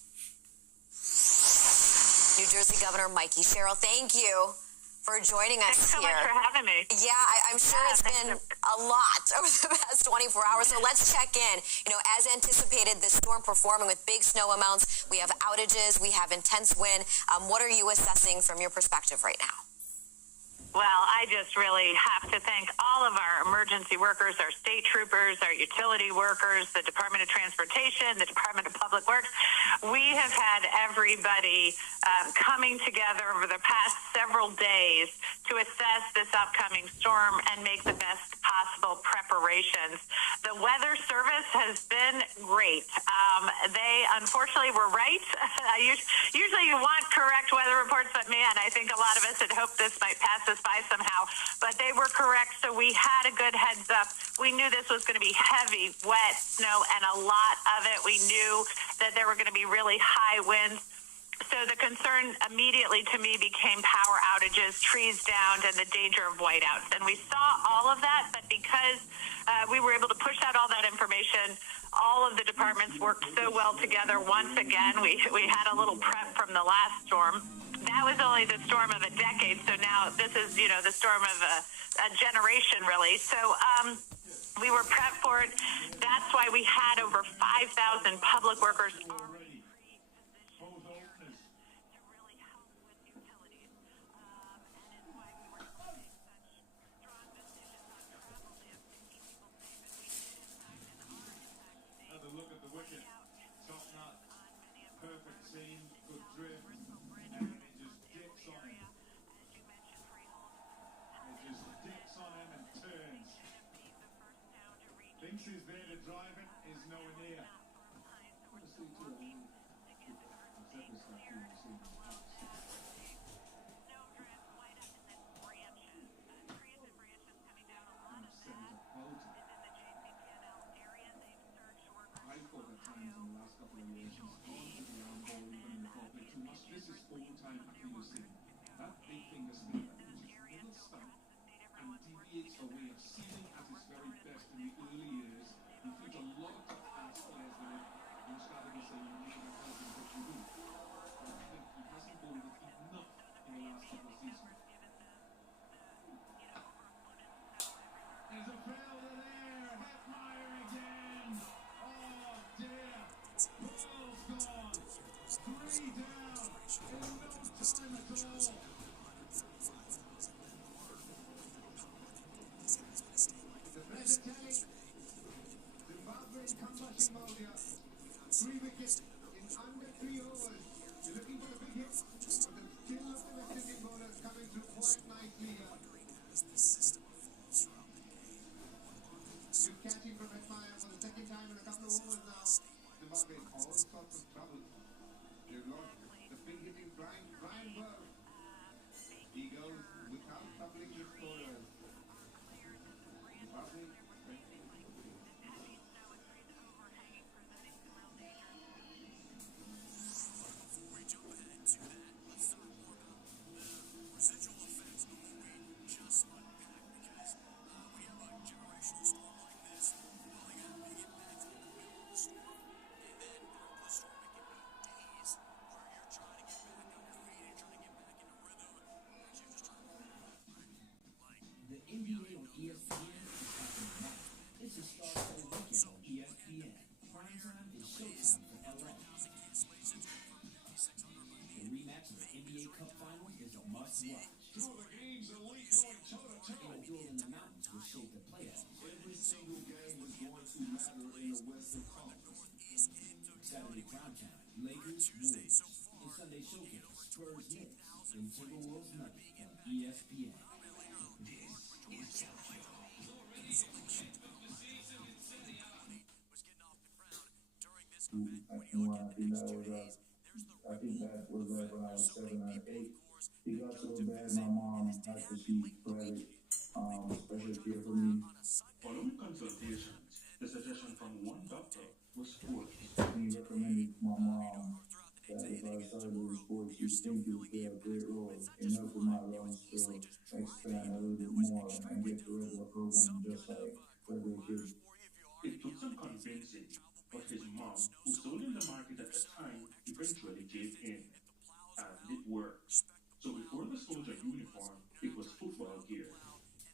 New Jersey Governor Mikey Sherrill, thank you for joining us Thanks so much for having me. Yeah, I'm sure it's been a lot over the past 24 hours, so let's check in. You know, as anticipated, the storm performing with big snow amounts. We have outages, we have intense wind. What are you assessing from your perspective right now? Well, I just really have to thank all of our emergency workers, our state troopers, our utility workers, the Department of Transportation, the Department of Public Works. We have had everybody coming together over the past several days to assess this upcoming storm and make the best possible preparations. The Weather Service has been great. They unfortunately were right. Usually you want correct weather reports, but man, I think a lot of us had hoped this might pass us by somehow, but they were correct, so we had a good heads up. We knew this was going to be heavy, wet snow, and a lot of it. We knew that there were going to be really high winds. So the concern immediately to me became power outages, trees downed, and the danger of whiteouts. And we saw all of that, but because we were able to push out all that information, all of the departments worked so well together. Once again, we had a little prep from the last storm. That was only the storm of a decade, so now this is, you know, the storm of a generation, really. So we were prepped for it. That's why we had over 5,000 public workers already pre-positioned here to really help with utilities. And it's why we were able to make such strong decisions on travel bans to keep people safe. And we did, in fact, and are, in fact, safe. Have a look at the wicket. Top knot. Perfect seam, good drift. Thinks he's there to drive it, is nowhere near. Honestly, too, I mean, I've said this stuff to you, you've seen in the past. Snowdrift, whiteout, and then branches. Trees and branches coming down. A lot of that is in the JCPNL area. They've searched workers. I thought at times in the last couple of years he's gone to the arm ball even in the cockpit too much. This is full-time accuracy. That big finger stinger, which is a little stuck and deviates away of sealing at its very best in the early years. You feed a lot of top class players with it, and you started to say you need that help in what you do. But I think he hasn't bowled it enough in the last couple of seasons. There's a fielder there, Hetmeyer again. Oh dear, ball's gone. 3 down in no time at all. Cambodia, 3 wickets in under 3 overs. You're looking for a big hit, but the skill of the West Indian bowlers coming through quite nicely here. Good catching from Hetmeyer for the second time in a couple of overs now. Zimbabwe in all sorts of trouble. They've lost the big hitting Brian Burr. He goes without troubling the scorers. Zimbabwe. And I think that was I think that was like when I was 7 or 8. It got so bad my mom had to seek private special care for me. Following consultations, the suggestion from one doctor was sports. He recommended to my mom that if I started doing sports, he think it would play a great role in helping my lungs to expand a little bit more and get to regular programming just like regular kids. It took some convincing, but his mom, who sold in the market at the time, eventually gave in. And it worked. So before the soldier uniform, it was football gear.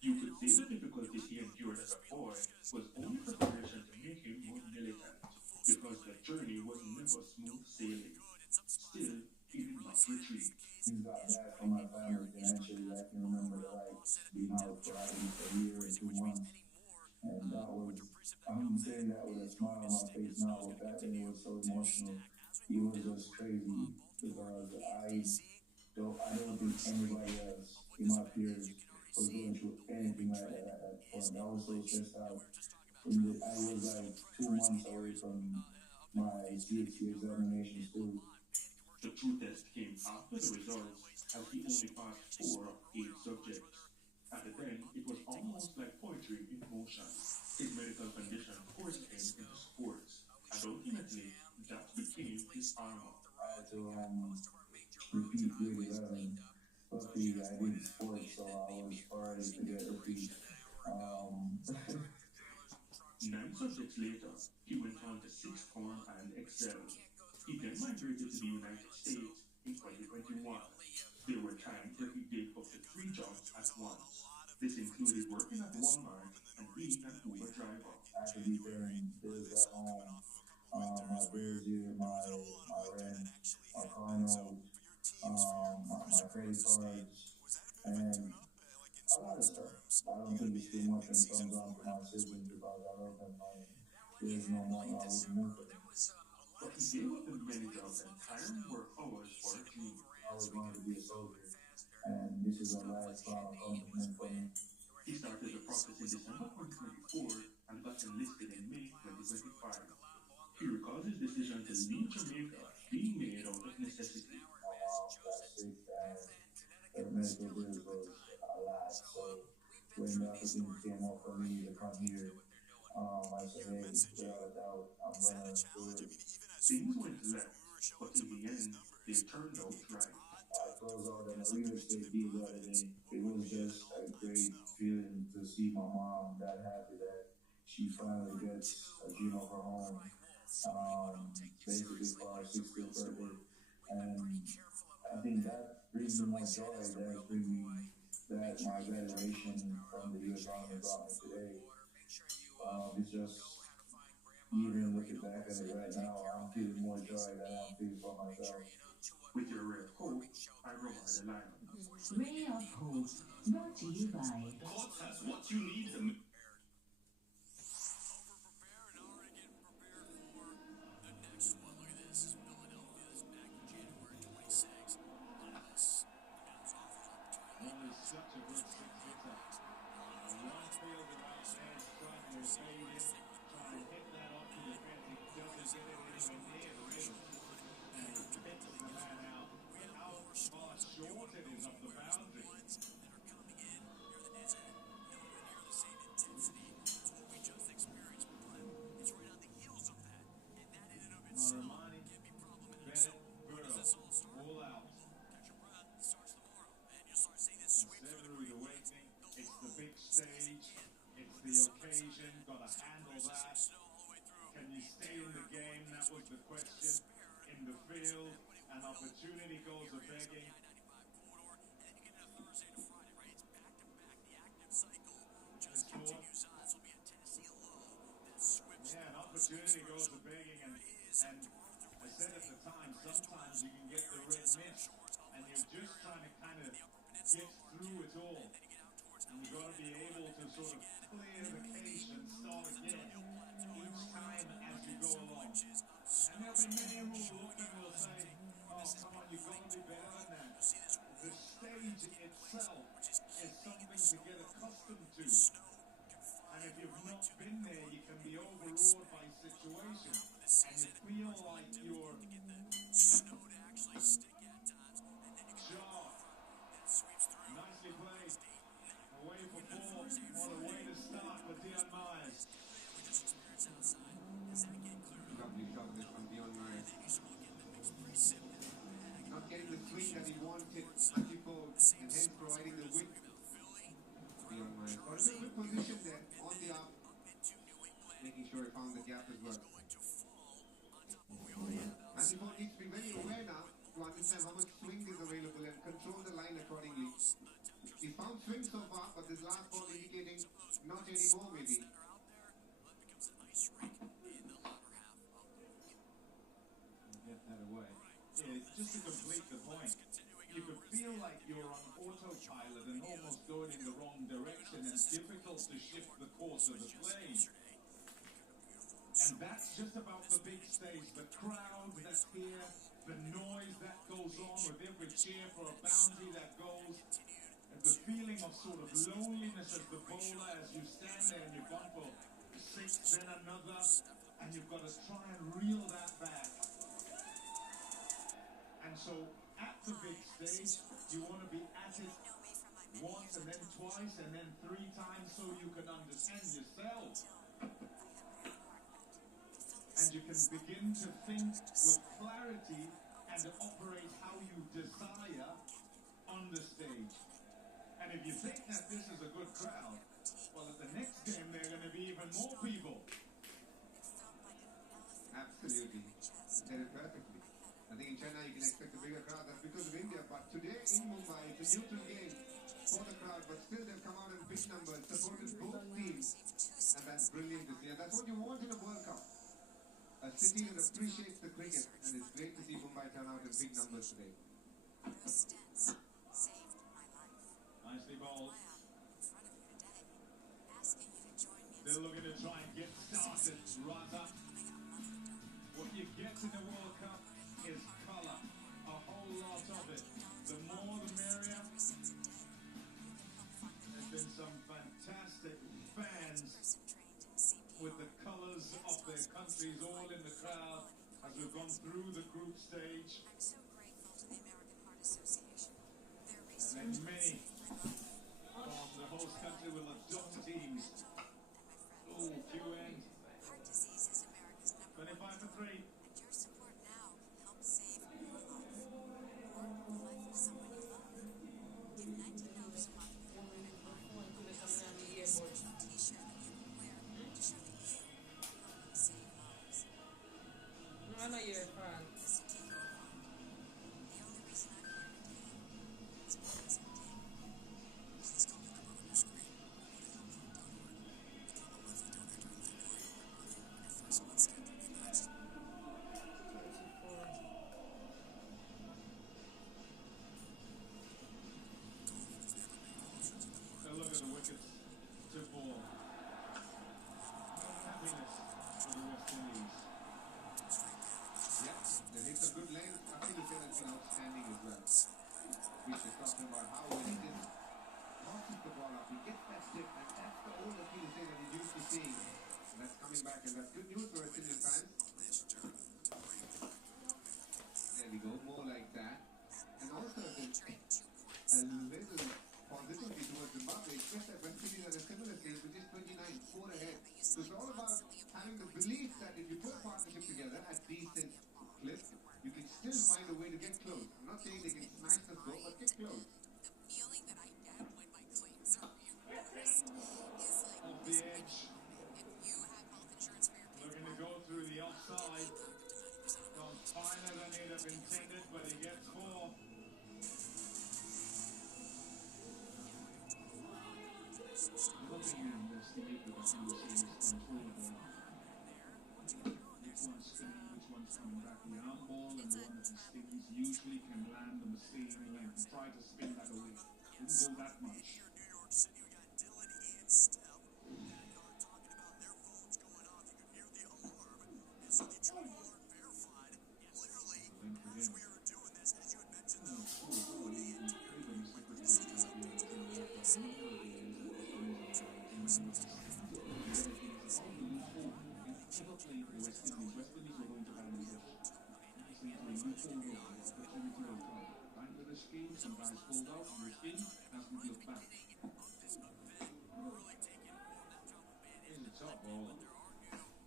You could say the difficulties he endured as a boy was only preparation to make him more militant, because the journey was never smooth sailing. Still, he did not retreat. Things got bad for my family financially. I can remember like being out for at least a year and 2 months. And that was, I'm saying that with a smile on my face now, but back then it was so emotional. It was just crazy because I don't think anybody else in my peers was going through anything like that at that point. I was so stressed out. I was like 2 months away from my CHC examinations too. The true test came after the results, as he only passed 4 of 8 subjects. At the then, it was almost like poetry in motion. His medical condition forced him into sports, and ultimately, that became his armor. I had to repeat grade 11. Luckily, I did sports, so I was ready to get repeat. 9 subjects later, he went on to 6th form and excelled. He then migrated to the United States in 2021. There were times where he did up to 3 jobs at once. This included working at Walmart and being an Uber driver. I had to be paying bills at home, my bills here, my rent, my car note, my credit cards, and a lot of stuff. I don't think it's too much when it comes down to my siblings because I love them. There's no more, I wouldn't move for them. But he gave up the many jobs and tiring work hours for a dream. I was going to be a soldier, and this is a lifelong accomplishment for me. He started the process in December 2024 and got enlisted in May 2025. He recalls his decision to leave Jamaica being made out of necessity. My mom got sick and her medical bills was a lot, so when the opportunity came up for me to come here, I said, hey, without a doubt, I'm gonna do it. Things went left, but in the end, they turned out right. I closed out on a real estate deal the other day. It was just a great feeling to see my mom that happy that she finally gets a dream of her own, basically for her 60th birthday. And I think that brings me more joy than bringing that my graduation from the U.S. Army brought me today. It's just, even looking back at it right now, I'm feeling more joy than I'm feeling for myself. With your ray of hope, I provide a line. Ray of Hope, brought to you by Courts has what you need to opportunity goes a begging. Yeah, an opportunity goes a begging, and I said at the time, sometimes you can get the red mist, and you're just trying to kind of get through it all, and you got to be able to sort of clear the case and start again each time as you go along. And there'll be many who will look and will say, oh, come on, you've got to be better than that. The stage itself is something to get accustomed to. And if you've not been there, you can be overawed by situations. And you feel like you Nicely played. Away for four. What a way to start for Dion Myers. Lovely shot this from Dion Myers. Not getting the swing that he wanted, anti-fold, and hence providing the width. Dion Myers got into a good position there on the up, making sure he found the gap as well. Anti-fold needs to be very aware now to understand how much swing is available and control the line accordingly. He found swing so far, but this last ball indicating not anymore maybe. Get that away. Yeah, just to complete the point, you could feel like you're on autopilot and almost going in the wrong direction and difficult to shift the course of the play. And that's just about the big stage, the crowd that's here, the noise that goes on with every cheer for a boundary that goes, and the feeling of sort of loneliness as the bowler as you stand there and you've gone for 6, then another, and you've got to try and reel that back. And so at the big stage, you want to be at it once and then twice and then 3 times so you can understand yourself. And you can begin to think with clarity and operate how you desire on the stage. And if you think that this is a good crowd, well, at the next game, there are going to be even more people. Absolutely. Said it perfectly. I think in Chennai you can expect a bigger crowd. That's because of India. But today in Mumbai, it's a neutral game for the crowd. But still they've come out in big numbers, supported both teams. And that's brilliant to see. And that's what you want in a World Cup. A city that appreciates the cricket. And it's great to see Mumbai turn out in big numbers today. Nicely bowled. They're looking to try and get started. Raza. What you get in the World Cup is colour. A whole lot of it. The more the merrier. There's been some fantastic fans with the colours of their countries all in the crowd as we've gone through the group stage. And then many from the host country will adopt teams. Oh, QN. 25 for 3. I know you're a fan. Look at the wickets to ball. Happiness for the West Indies. Yeah, they hit some good length. I think has been outstanding as well. We should talk about how when he just tosses the ball up, he gets that dip, and that's the old Achilles heel that he's used to seeing. And that's coming back, and that's good news for West Indian fans. There we go, more like that. And also, a little positivity towards Zimbabwe. It's just that West Indies at a similar stage, which is 29, 4 ahead. So it's all about having the belief that if you put a partnership together at decent clip, you can still find a way to get close. I'm not saying they can smash the score, but get close. Off the edge. Looking to go through the offside. Gone finer than he'd have intended, but he gets 4. One thing you investigate with the Philippines is control of the line. Which one's spinning, which one's coming back. The arm ball and the one that stings usually can land on the same length. Try to spin that away. Didn't go that much. West Indies were going to Bangladesh.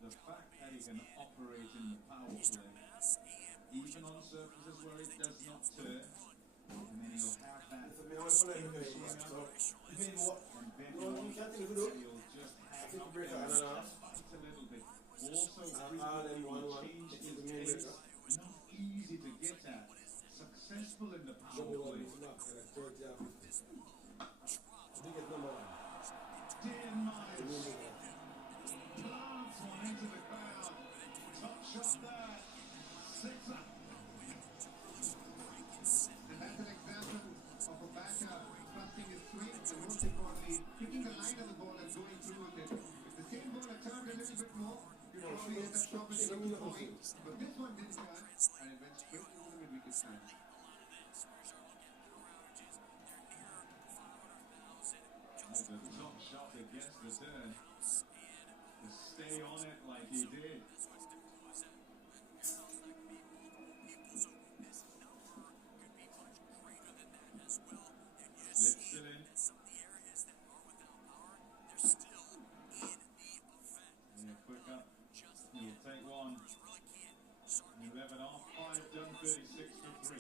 the fact that he can operate in the power play, even on surfaces where it does not turn, and then he'll have that swing up, and then he'll just have enough to fight a little bit. Also, change his pace, not easy to get at, successful in the power play. Dean Miles plants one into the crowd. Top shot there. Sixer. And that's an example of a batter trusting his swing and most importantly, picking the line of the ball and going through with it. If the same ball had turned a little bit more, you'd probably end up stopping it at the point. But this one didn't turn and it went straight into the mid-wicket stand. The top shot against the turn. To stay on it like he did. Slips it in. Yeah, quick up. He'll take one. 11 off, 5 done, 36 for 3.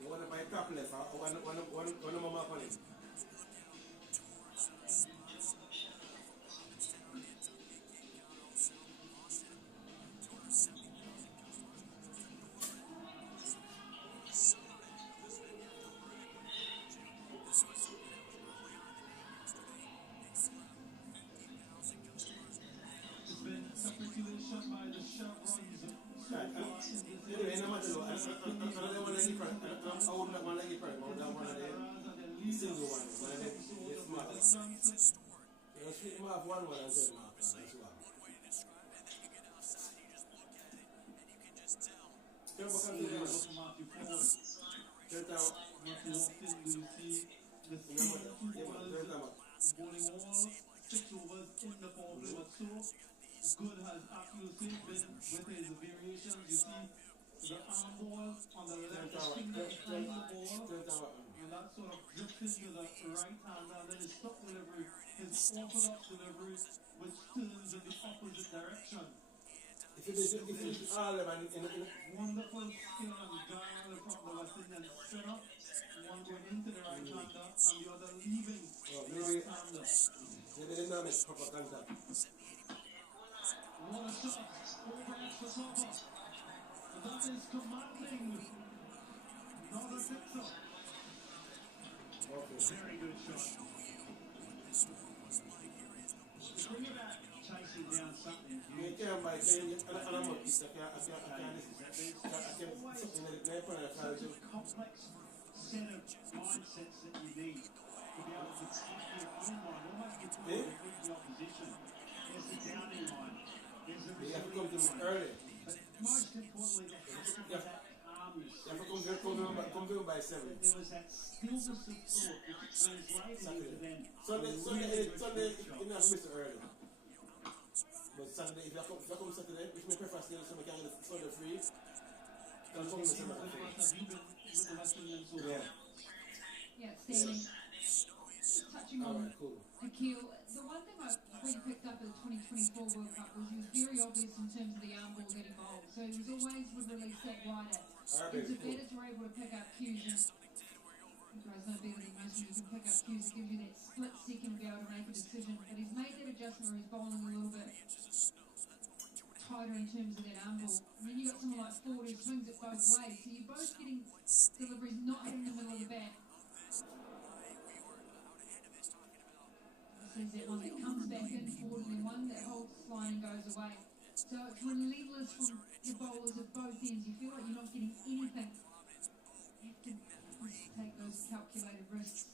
You want to buy topless or one mama on it? It's been speculation by the chevrons so far in this Anyway, no matter what, another one like different. I would not want like different. I would not want the single one. One of the smart ones. You split them off one and set them off. That's what. Jump back to the one. Turn down. Matthew often do you see the same two bowlers bowling all 6 overs in the power play, but so good has accuracy been with his variations. You see the arm ball on the left finger behind the ball, and that sort of drifts into the right hander, and then his stop delivery, his orthodox delivery, which turns in the opposite direction. Wonderful skill and guile from the West Indian spinner. One going into the right hander and the other leaving the right hander. They didn't know it's proper contact. What a shot over extra cover. That is commanding. Not a sixer. Very good shot. Bring it back. Chasing down something. You can't buy it. And I'm not pissed. I can't something that they put in a such a complex set of mindsets that you need to be able to track your own mind. Almost before you beat the opposition. There's the downing line. There's the you have to come to me early. But most importantly, they have to have that calmness. You have to come to by 7. There was that stillness of thought which translated into then Sunday, you don't have to miss it early. But Sunday, if you come Saturday, which may prefer still so we can get Sunday free. Can come to Sunday free. Yeah. Yeah, Stanley. Touching on Akil, the one thing I really picked up at the 2024 World Cup was he was very obvious in terms of the arm ball that he bowled. So he was always would release that rider. It's batters are able to pick up cues. You guys know better than most of you can pick up cues. It gives you that split second to be able to make a decision. But he's made that adjustment where he's bowling a little bit tighter in terms of that arm ball. And then you've got someone like Ford who swings it both ways. So you're both getting deliveries not hitting the middle of the bat. There's that one that comes back in forward and then one that holds line and goes away. So it's relentless from the bowlers at both ends. You feel like you're not getting anything. You have to take those calculated risks.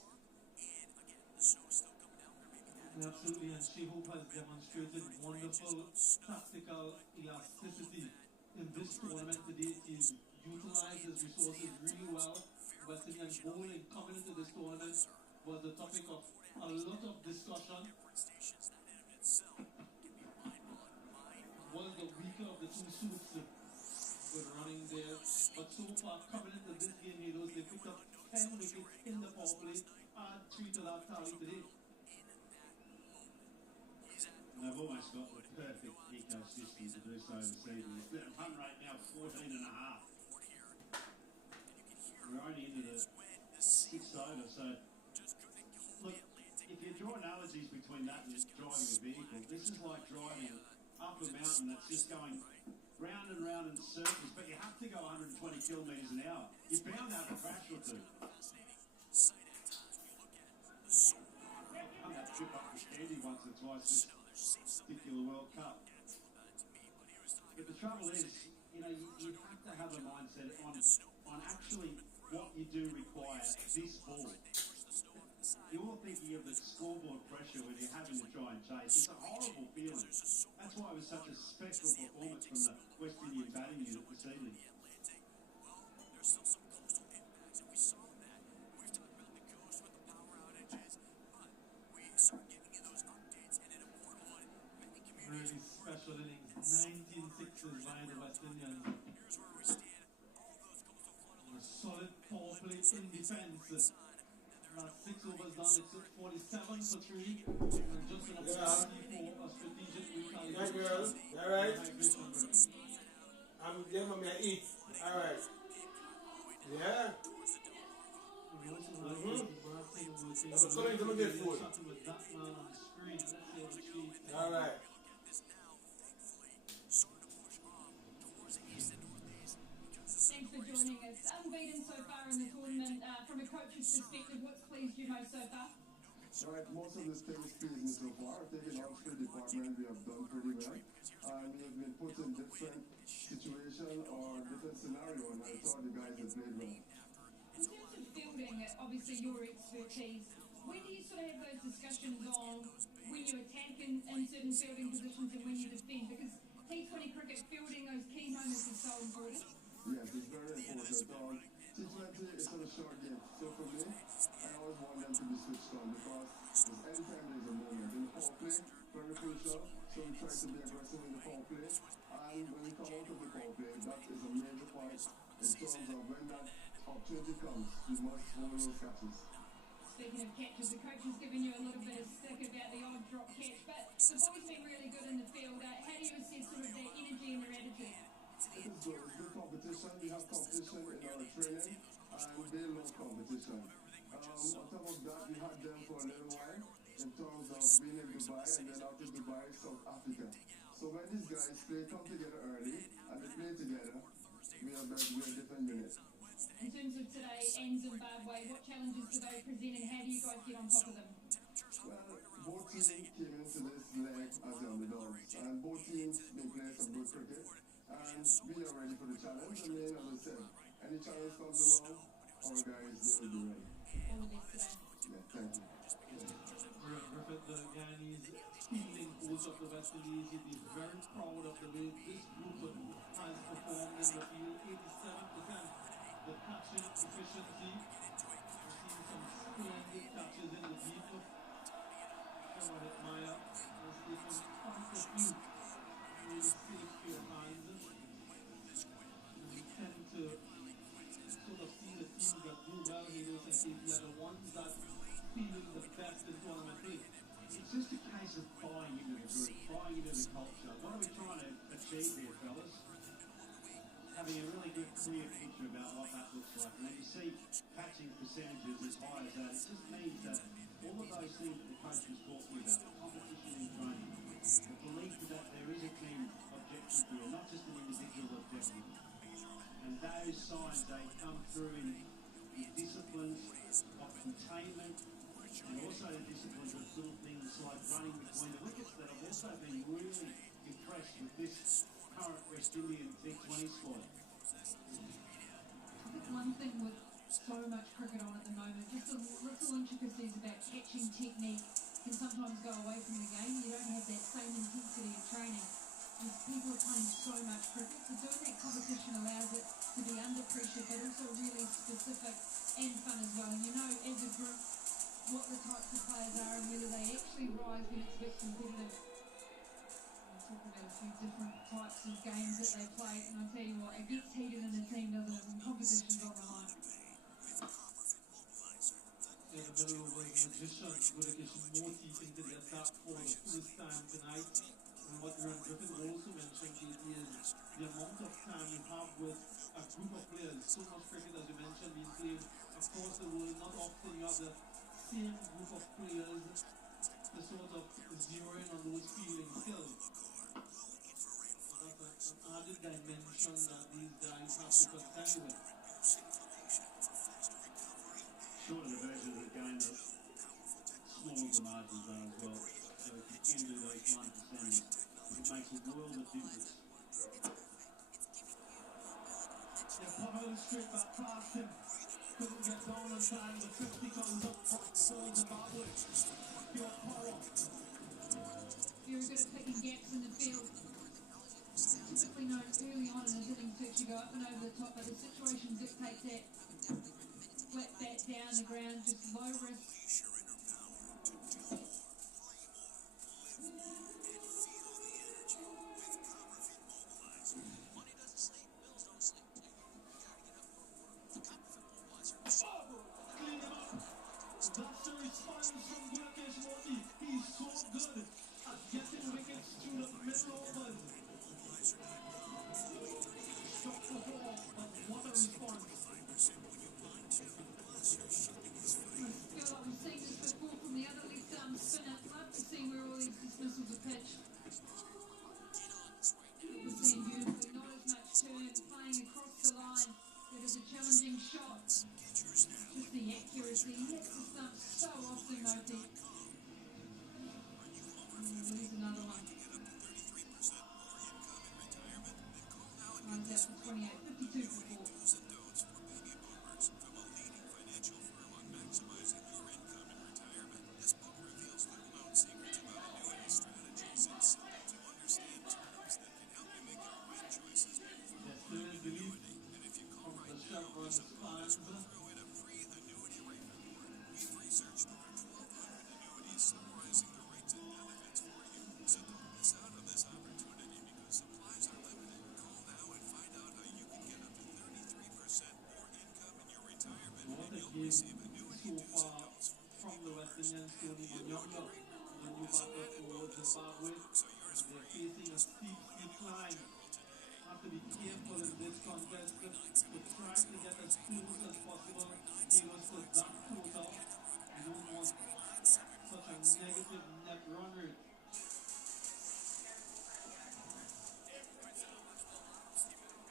Absolutely, and Shehub has demonstrated wonderful tactical elasticity in this tournament today. He's utilized his resources really well. West Indian bowling coming into this tournament was the topic of a lot of discussion. Was the weaker of the two suits good running there, but so far coming into this game, they picked up 10 wickets in the power play, add 3 to that tally today. And they've almost got the perfect ecosystem to do so this evening. Their run rate now 14 and a half. We're only into the 6th over, so look, if you draw analogies between that and driving a vehicle, this is like driving up a mountain that's just going round and round in circles, but you have to go 120 kilometres an hour. You're bound to have a crash or two. I've done that trip up to Candy once or twice this particular World Cup. But the trouble is, you know, you have to have a mindset on actually what you do require this ball. You're all thinking of the scoreboard pressure when you're having to try and chase. It's a horrible feeling. That's why it was such a special performance from the West Indian batting unit this evening. Really special innings. 19 sixes by the West Indians. A solid power play in defence. Last 6 overs done, it's 47 for 3. And just enough for a strategic recalibration. Yeah, girl. Alright. I'm getting my man eat. Alright. Yeah. I'm coming to get food. Alright. Thanks for joining us. Unbeaten so far in the tournament. From a coach's perspective, what's pleased you most so far? Right, most of the things pleased me so far. Taking out the department, we have done pretty well. And we have been put in different situations or different scenarios, and I thought the guys have played well. In terms of fielding, obviously your expertise, when do you sort of have those discussions on when you attack in certain fielding positions and when you defend? Because T20 cricket, fielding those key moments is so important. Yes, it's very important. T20 is a short game, so for me, I always want them to be switched on because anytime there's a moment in the power play, very crucial, so we try to be aggressive in the power play, and when we come out of the power play, that is a major point in terms of when that opportunity comes, we must hold those catches. Speaking of catches, the coach has given you a little bit of stick about the odd drop catch, but the boys been really good in the field. How do you assess sort of their energy and their attitude? It is good. It's good competition. We have competition in our training, and they love competition. On top of that, we had them for a little while in terms of being in Dubai and then out of Dubai, South Africa. So when these guys come together early and they play together, we are a different unit. In terms of today and Zimbabwe, what challenges do they present and how do you guys get on top of them? Well, both teams came into this leg as the underdogs, and both teams been playing some good cricket. And we are ready for the challenge. I mean, as I said, any challenge comes along, our guys will be ready. All the best today. Yeah, thank you. Griffith, the Guyanese fielding coach of the West Indies, he'd be very proud of the way this group has performed in the field. 87%. The catching efficiency. We've seen some splendid catches in the deep. Someone admire has taken quite a few really safe field hands. We tend to sort of see the teams that do well in those activities are the ones that feel the best in tournament play. It's just a case of buying into the group, buying into the culture. What are we trying to achieve here, fellas? Having a really good, clear picture about what that looks like. And when you see catching percentages as high as that, it just means that all of those things that the coach was talking about, the competition in training, the belief that there is a team objective here, not just an individual objective. And those signs, they come through in the disciplines of containment and also the disciplines of little things like running between the wickets that have also been really impressed with this current West Indian T20 squad. I think one thing with so much cricket on at the moment, just the little intricacies about catching technique can sometimes go away from the game. You don't have that same intensity of training. And people are playing so much cricket, so doing that competition allows it to be under pressure, but also really specific and fun as well. And you know, as a group, what the types of players are and whether they actually rise when it's a bit competitive. We'll talk about a few different types of games that they play, and I tell you what, it gets heated in the team, doesn't it, when competition's on the line. Meadowlover's magician, Gudakish Moti, into the attack for the first time tonight. And what Ron Griffin also mentioned, Katie, is the amount of time you have with a group of players. So much cricket, as you mentioned, being played across the world. Not often you have the same group of players to sort of zero in on those feelings still. That's an added dimension that these guys have to contend with. Short of the version of the game that slows the margins down as well. So if you can do those 1%, it makes a world of difference. Yeah, Powell straight back past him. Couldn't get down on time. The 50 comes up for Zimbabwe. Pure power. Very good at picking gaps in the field. Typically known early on in his innings to actually go up and over the top, but the situation dictates that. Flat bat down the ground, just low risk. Clean him up. That's the response from Gudakish Moti. He's so good at getting wickets through the middle overs. Struck the ball, but what a response. Feel like we've seen this before from the other left arm spinner. Love to see where all these dismissals are pitched. It was seen beautifully, not as much turn, playing across the line. It is a challenging shot. Just the accuracy. He hits the stump so often, Moti. There's another one. Lines out for 28, 52 for 4. So far from the West Indians, Tony Manyonga, the new batter for Zimbabwe. They're facing a steep decline. Have to be careful in this contest to try to get as close as possible. Give us to that total. You don't want such a negative net run rate.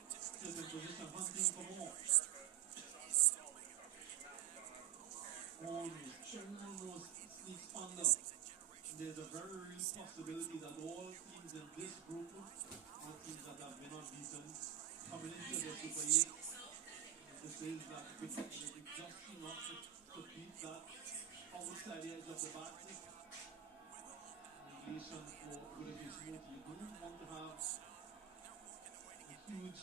Just in position, hunting for more. Almost sneaks under. There's a very real possibility that all teams in this group, all teams that have been unbeaten, coming into the Super 8, this is that big, just enough to beat that outside edge of the bat. Negation for Gudakish Moti. You don't want to have a huge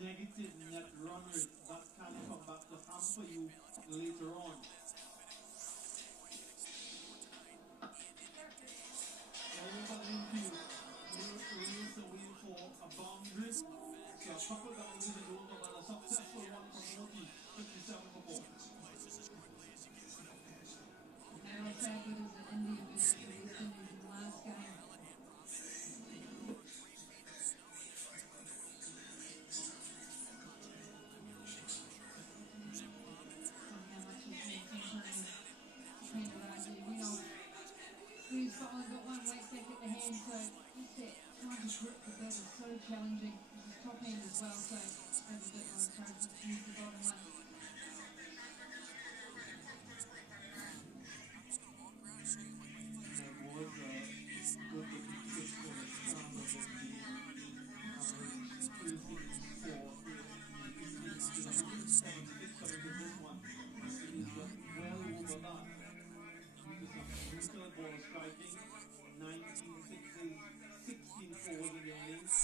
negative net run rate that can come back to hamper you later on. Over the infield, race away for a boundary. So a couple boundaries in over, but a successful one from Moti, 57 for 4. Now it's happened as an India versus the West Indies in the last game. Scotland got one weight back at the hand, so just that trying to grip the bat is so challenging. This is top hand as well, so have a bit more encouragement to use the bottom one. Ball striking, 19 sixes, 16 fours in the innings.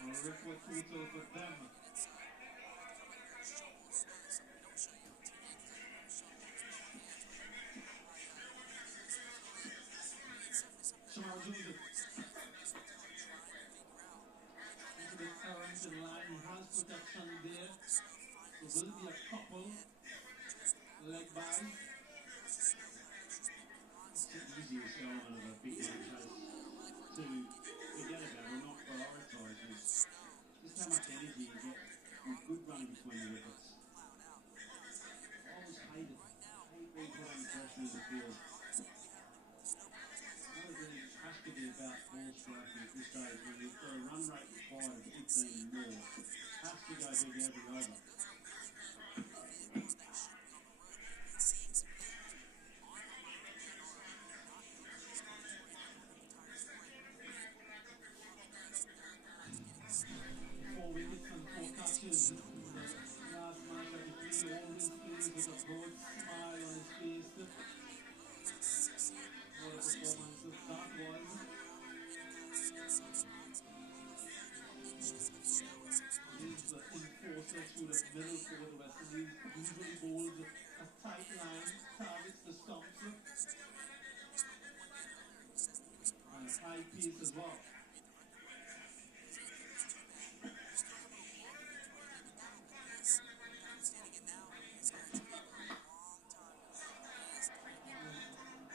A record total for them. by. It's the easiest element of a big run chase to forget about or not prioritise is just how much energy you get with good running between the wickets. I always hate being put under pressure in the field. It has to be about ball striking at this stage when you've got a run rate required of 15 and more. Has to go big every over. 4 wickets and 4 catches. The last match of the 3 Orleans players with a broad smile on his face. What a performance that was. He's the enforcer through the middle for the West Indies. Usually bowls a tight line, targets the stumps. And a high pace as well.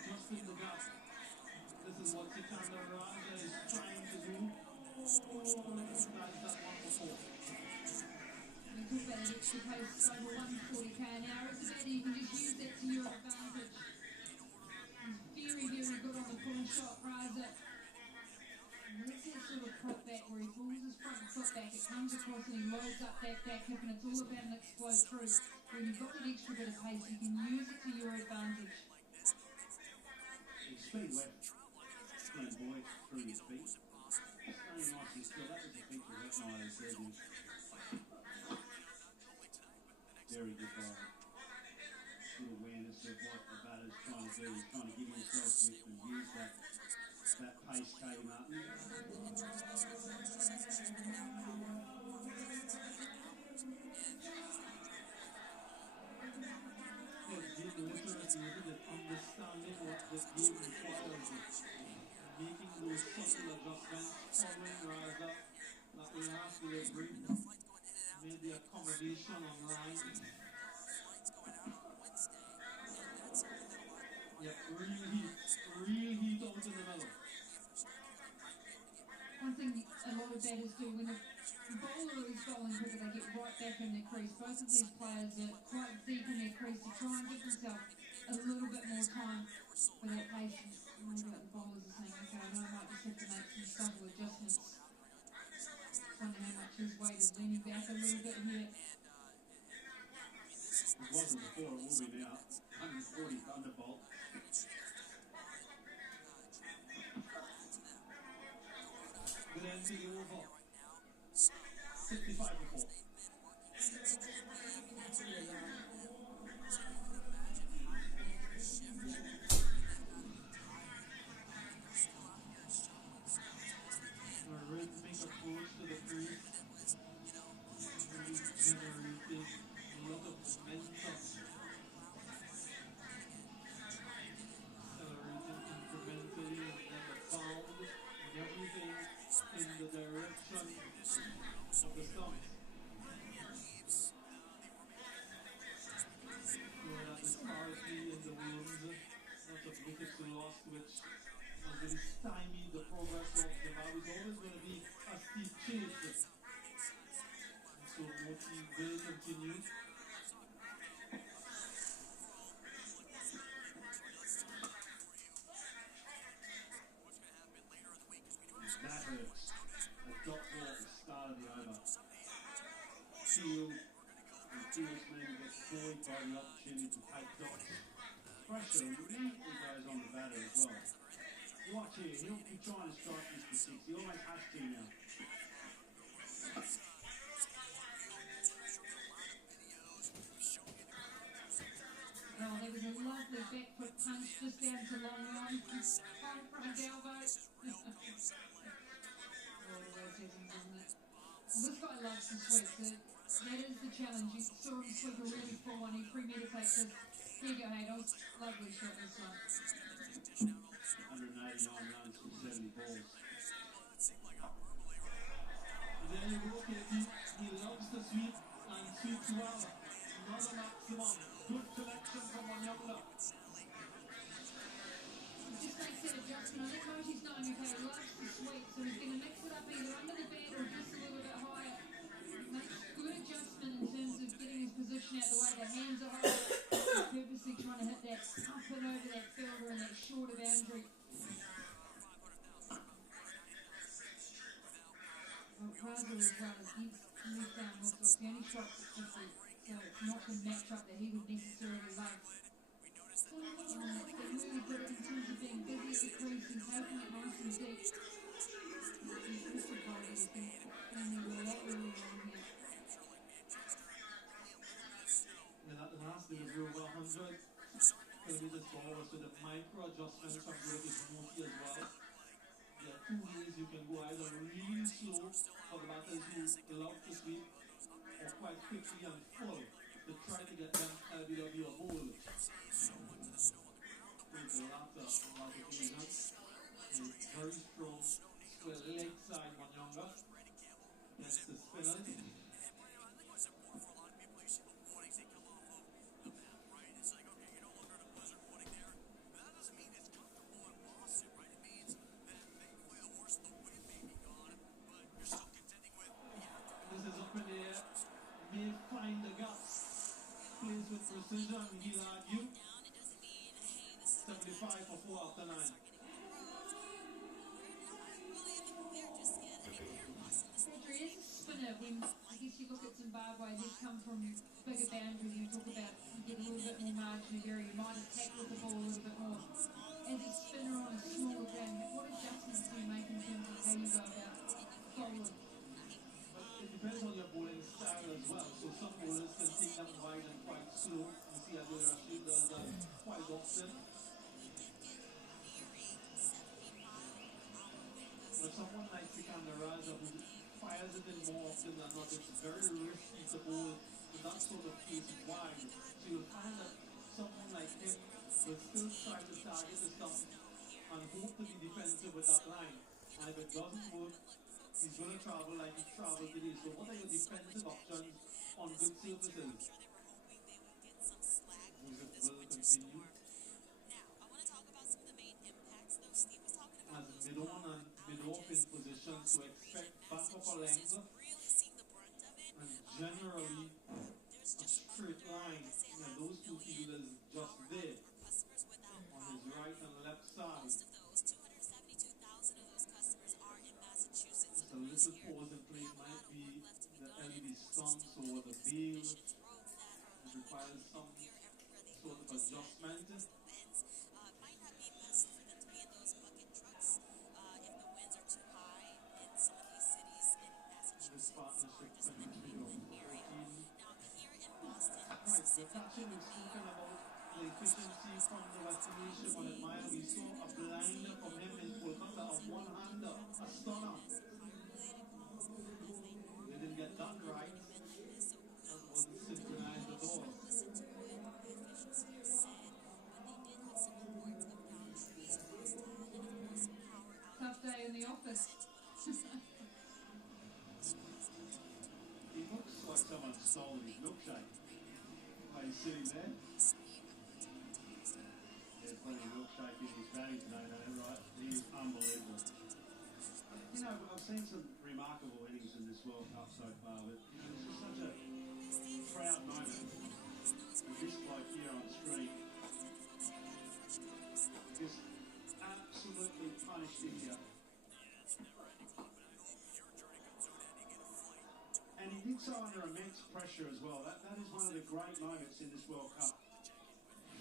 Just in the gap. This is what Sikandar Raja is trying to do. Oh, that's that one before. We talk about that extra pace over 140 km an hour. It's about you can just use that to your advantage. He's very, very good on the pull shot, Raja. And that's that sort of prop back where he pulls his front foot back, it comes across and he loads up that back hip, and it's all about an explode through. When you've got that extra bit of pace, you can use it to your advantage. Speed left, flamboyant through his feet. Staying nice and still. That was a feature of that night, as surgeons. Very good ball. Good awareness of what the batter's trying to do. He's trying to give himself width and use that pace, K. Martin. Understanding what the game requires, making those subtle adjustments, following Raja, that we have to agree, made the accommodation online. Yeah, real heat out in the middle. One thing a lot of batters do when the bowler is bowling quicker, they get right back in their crease. Both of these players are quite deep in their crease to try and give themselves a little bit more time for that patience. Maybe like the bowlers are saying, okay, I know I might just have to make some subtle adjustments. Wonder how much his weight is leaning back a little bit here. It wasn't before, it will be now. 140 thunderbolt. Good end to the oval. 65 before. A rhythmic approach to the crease. Generating a lot of momentum. Accelerating incrementally, and then the bound and everything in the direction of the stump. That disparity in the wins, lots of wickets lost, which has really stymied the progress of Zimbabwe. It's always going to be a steep chase. So Moti will continue. That hurts. A dot ball at the start of the over. Field and fieldsman gets buoyed by the opportunity to take dots. Pressure immediately goes on the batter as well. Watch here, he'll be trying to strike this for 6. He almost has to now. Oh, there was a lovely back foot punch just down to long line. High front elbow. Always happens, isn't it? Well, this guy loves to sweep. That is the challenge. You saw him sweep a really full one. He premeditates it. Here you go, Hados. Lovely shot this one. 189 runs from 70 balls. And there you go, Katie. He loves to sweep and sweeps well. Another maximum. Good collection from Wanyonga. Just makes that adjustment. I think Moti's knowing, okay, he loves the sweep, so he's going to mix it up either under the bed or just a little bit higher. Makes good adjustment in terms of getting his position out the way. The hands are high. He's purposely trying to hit that up and over that fielder and that shorter boundary. Well, Praza as well as he's moved down with the only shot at 50, so it's not the matchup that he would necessarily like. They really good in terms of being busy at the crease and taking it nice and deep. He's also probably been there a lot earlier on here. And at the last bit of over 100 kilometers per hour, so the micro adjustments are great with Moti as well. There are two ways you can go, either really slow for the batters who love to sweep, or quite quickly and full to try to get them LBW a hole. With the latter on that occasion, a very strong square leg side Wanyonga against the spinners. May find the gap. Plays with precision, he'll argue. 75 for 4 after 9. Pedro is a spinner. When I guess you look at Zimbabwe, they've come from bigger boundaries. You talk about you get a little bit more margin of error. You might attack with the ball a little bit more. As a spinner on a smaller ground, what adjustments do you make in terms of how you go about bowling? It depends on your bowling style as well. So some bowlers can take them wide and quite slow. You see Abdul Rashid does that quite often. But someone like Sikandar Raja, who fires it in more often than not, it's very risky to bowl in that sort of case wide. So you'll find that someone like him will still try to target the stump and hope to be defensive with that line. And if it doesn't work, he's going to travel like he traveled today. So what are your defensive options on good surfaces? Music will continue. As mid-on and mid-off in position, so expect back of a length and generally a straight line. And those two fielders just there on his right and left side. A little pause and play might be the LED stumps or the veil. It requires some sort of adjustment. This partnership continues of 14. Right, the catching we've spoken about the efficiency from the Western Nation on admire. We saw a blinder from him in Kolkata, a one-hander, a stunner. They didn't get that right. That wasn't synchronized at all. Tough day in the office. He looks like someone stole his milkshake. Are you sitting there? There's plenty of milkshake in his batting today, right? He is unbelievable. You know, I've seen some remarkable innings in this World Cup so far, but you know, this is such a proud moment. And this bloke here on screen just absolutely punished India. And he did so under immense pressure as well. That is one of the great moments in this World Cup.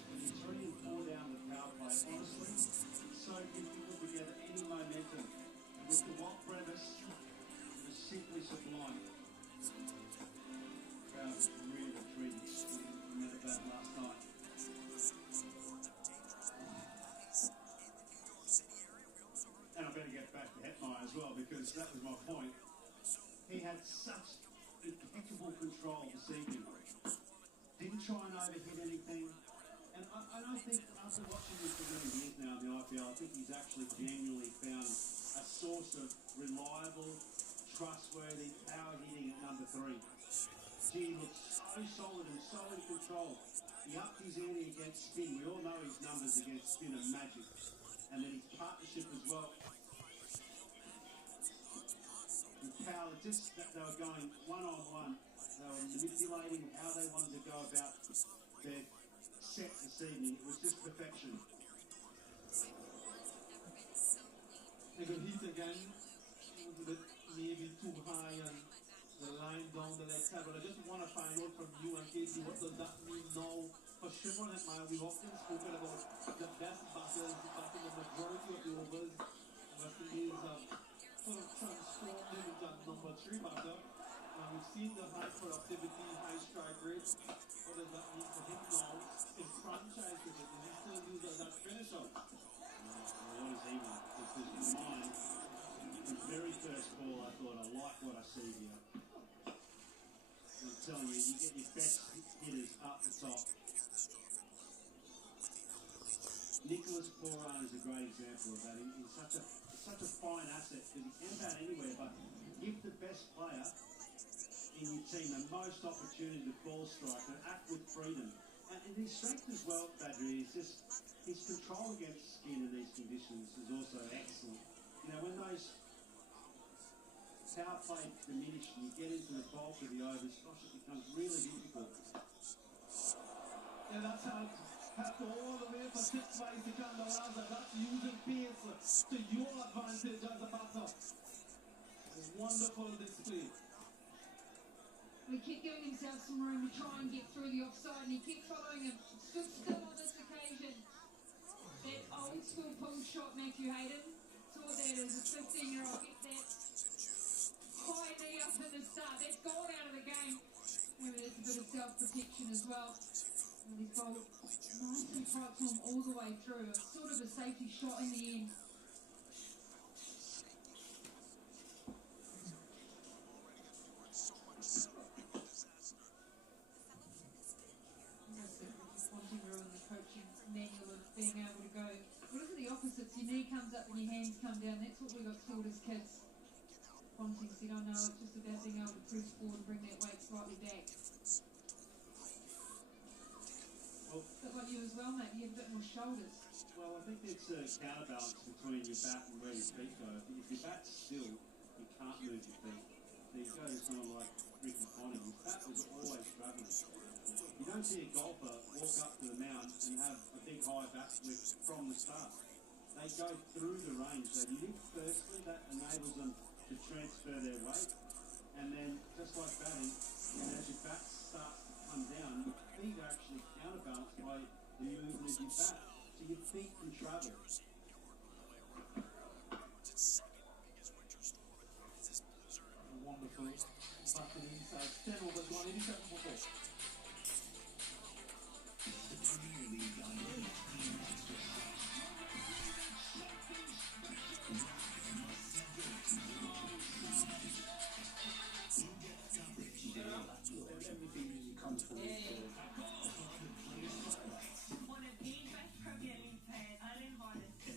When you're 3 and 4 down the power play, honestly, it's so difficult to get any momentum. And with the Watt Brevis, it was simply sublime. Crowd was really intrigued. We met about last night. And I better get back to Hetmeyer as well, because that was my point. He had such impeccable control this evening. Didn't try and overhit anything. And I think after watching him for many years now in the IPL, I think he's actually genuinely found a source of reliable, trustworthy power hitting at number 3. He looks so solid and so in control. Nicole. He upped his ante against spin. We all know his numbers against spin are magic. And then his partnership as well. With Powell, just that they were going one-on-one. They were manipulating how they wanted to go about their set this evening. It was just perfection. They got hit again. A little bit maybe too high and the line down the leg side. But I just want to find out from you and Casey, what does that mean now for Chevron and Mile? We've often spoken about the best batters back in the majority of the overs. West Indies have sort of transformed him into a number 3 batter. And we've seen the high productivity, high strike rate. What does that mean for him now in franchise cricket? Does he still use as that finisher? What is he want? Because in mine, the very first ball, I thought, I like what I see here. I'm telling you, you get your best hitters up the top. Nicholas Poran is a great example of that. He's such a fine asset because he can bat anywhere, but give the best player in your team the most opportunity to ball strike and act with freedom. And his strength as well, Badri, is just his control against skin in these conditions is also excellent. You know, when those power play diminish and you get into the bulk of the overs, gosh, it becomes really difficult. Yeah, that's how to all the way for 6 by second allows that. That's using pace to your advantage as a batter. Wonderful display. He kept giving himself some room to try and get through the offside, and he kept following him. Stood still on this occasion. That old school pull shot, Matthew Hayden. Saw that as a 15-year-old get that high knee up in the start. That's gone out of the game. Maybe there's a bit of self-protection as well. And he's bowled nicely tight to him all the way through. It's sort of a safety shot in the end. Manual of being able to go. Well, look at the opposites. Your knee comes up and your hands come down. That's what we got taught as kids. Ponting said, "Oh no, it's just about being able to press forward and bring that weight slightly back." Well, bit like you as well, mate. You have a bit more shoulders. Well, I think it's a counterbalance between your bat and where your feet go. If your bat's still, you can't move your feet. There you go to someone like Ricky Ponting. His bat was always travelling. You don't see a golfer walk up to the mound and have a big high bat lift from the start. They go through the range. They lift firstly, that enables them to transfer their weight. And then, just like batting, as your bat starts to come down, your feet are actually counterbalanced by the movement of your bat. So your feet can travel. Wonderful. Back to the inside. 10 overs, 187 for 4. Everything comes from the One of the best Premier League players, uninvited.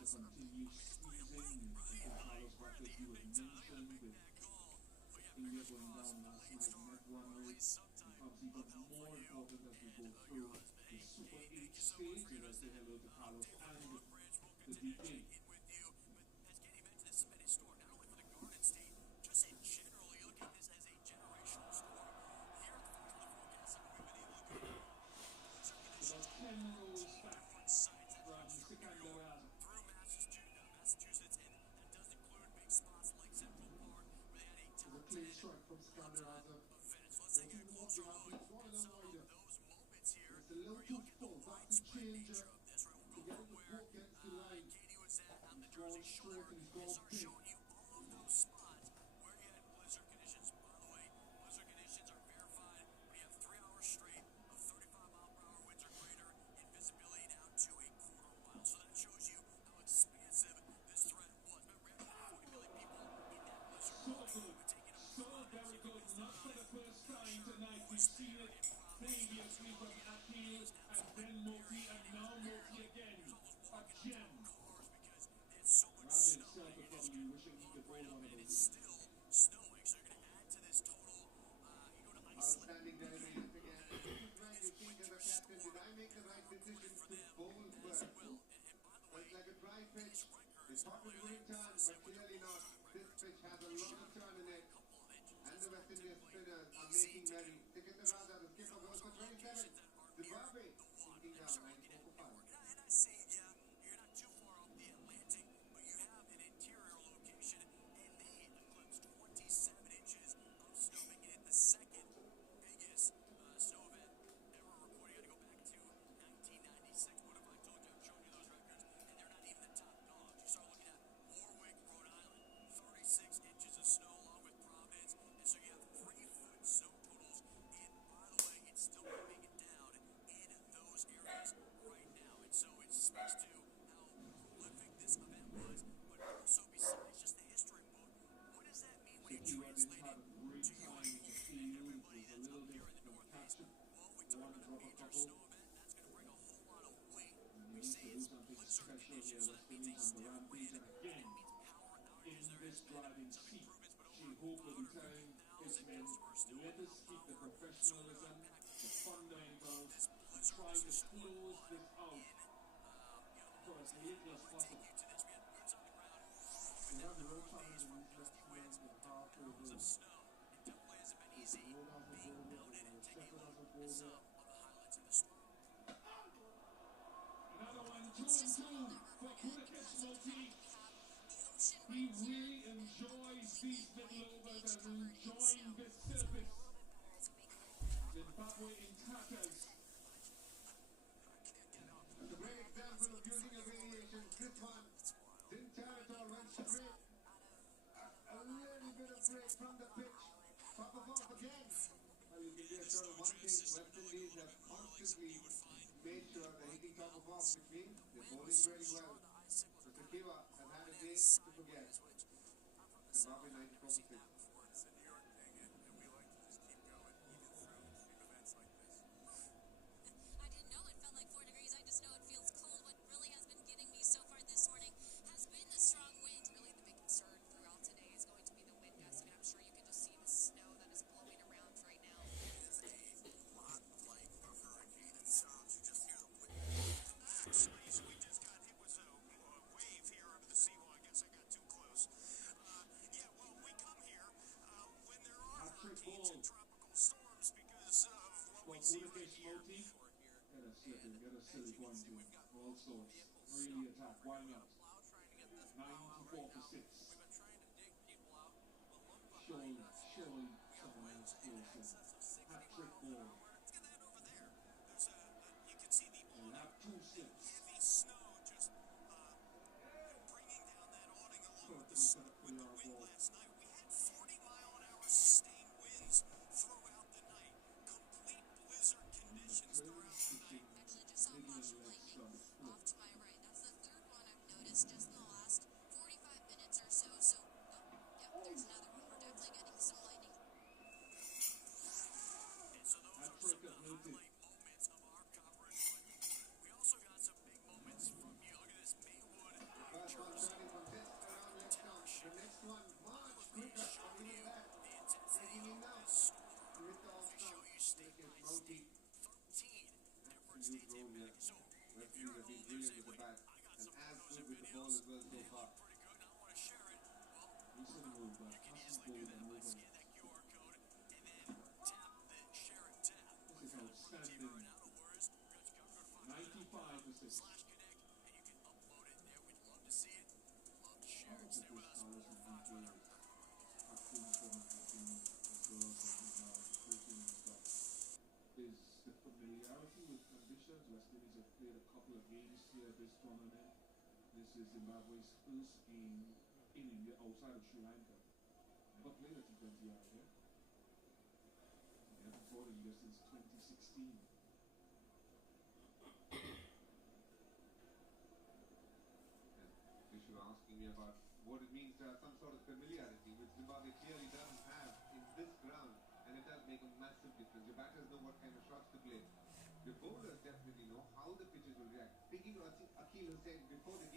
the continued squeezing. I think Carlos Backett, you had mentioned with India going down last night, net run rate becomes even more important as we go through the Super 8 stages. I say hello to Carlos and the DJ. About 10 rows back from Sikandar. There's a clean strike from Sikandar. Walking the walk behind, he's one of them rider. It's a little too full, back to changer. To get it before it gets to line. He's going straight and he's going big. So very good, not for the first time tonight. We've seen it previously from Akil and then Moti and now Moti again. A gem. Ravi himself would probably wishing he could hold one of those. Outstanding delivery yet again. This is when you think as a captain, did I make the right decision to bowl first? Well, it's like a dry pitch. It's hot with wind turn, but clearly not. This pitch has a lot of turn in it. And the West Indian spinners are making merry. Sikandar, the skipper, goes for 27. Zimbabwe sinking down 94 for 5. Driving seat. She hoped that the time his men let us keep the professionalism, the fundamentals, and try to close this out for as little as possible. We have the real challenge in these next men in half overs. It's a roll off of over, or a second off of over. Another one, 2 and 2 for Pulakes Moti. He really enjoys these little overs and enjoying this service. Zimbabwe in tatters. That's a great example of using a variation. This one didn't turn it all, went straight. A little bit of break from the pitch. Pop off again. Well, you can be assured of one thing. West Indies have constantly made sure they're hitting top of off, which means they're bowling very well. So Tekiwa has had a day to forget. Zimbabwe 94 for 6. Get a silly one to all sorts. Really attack. Why not? 94 for 6. Surely someone else close in. Hat-trick ball. We'll have 2 slips. Perfectly our ball. Listen to that passing ball and over. This is outstanding. 95 assists. Is the familiarity with conditions. West Indies have played a couple of games here this tournament. This is Zimbabwe's first game in India outside of Sri Lanka. Never played a T20 out here. They haven't fought India since 2016. If you were asking me about what it means to have some sort of familiarity, which Zimbabwe clearly doesn't have in this ground, and it does make a massive difference. Your batters know what kind of shots to play. Your bowlers definitely know how the pitches will react. Speaking of Akil Hussain, before the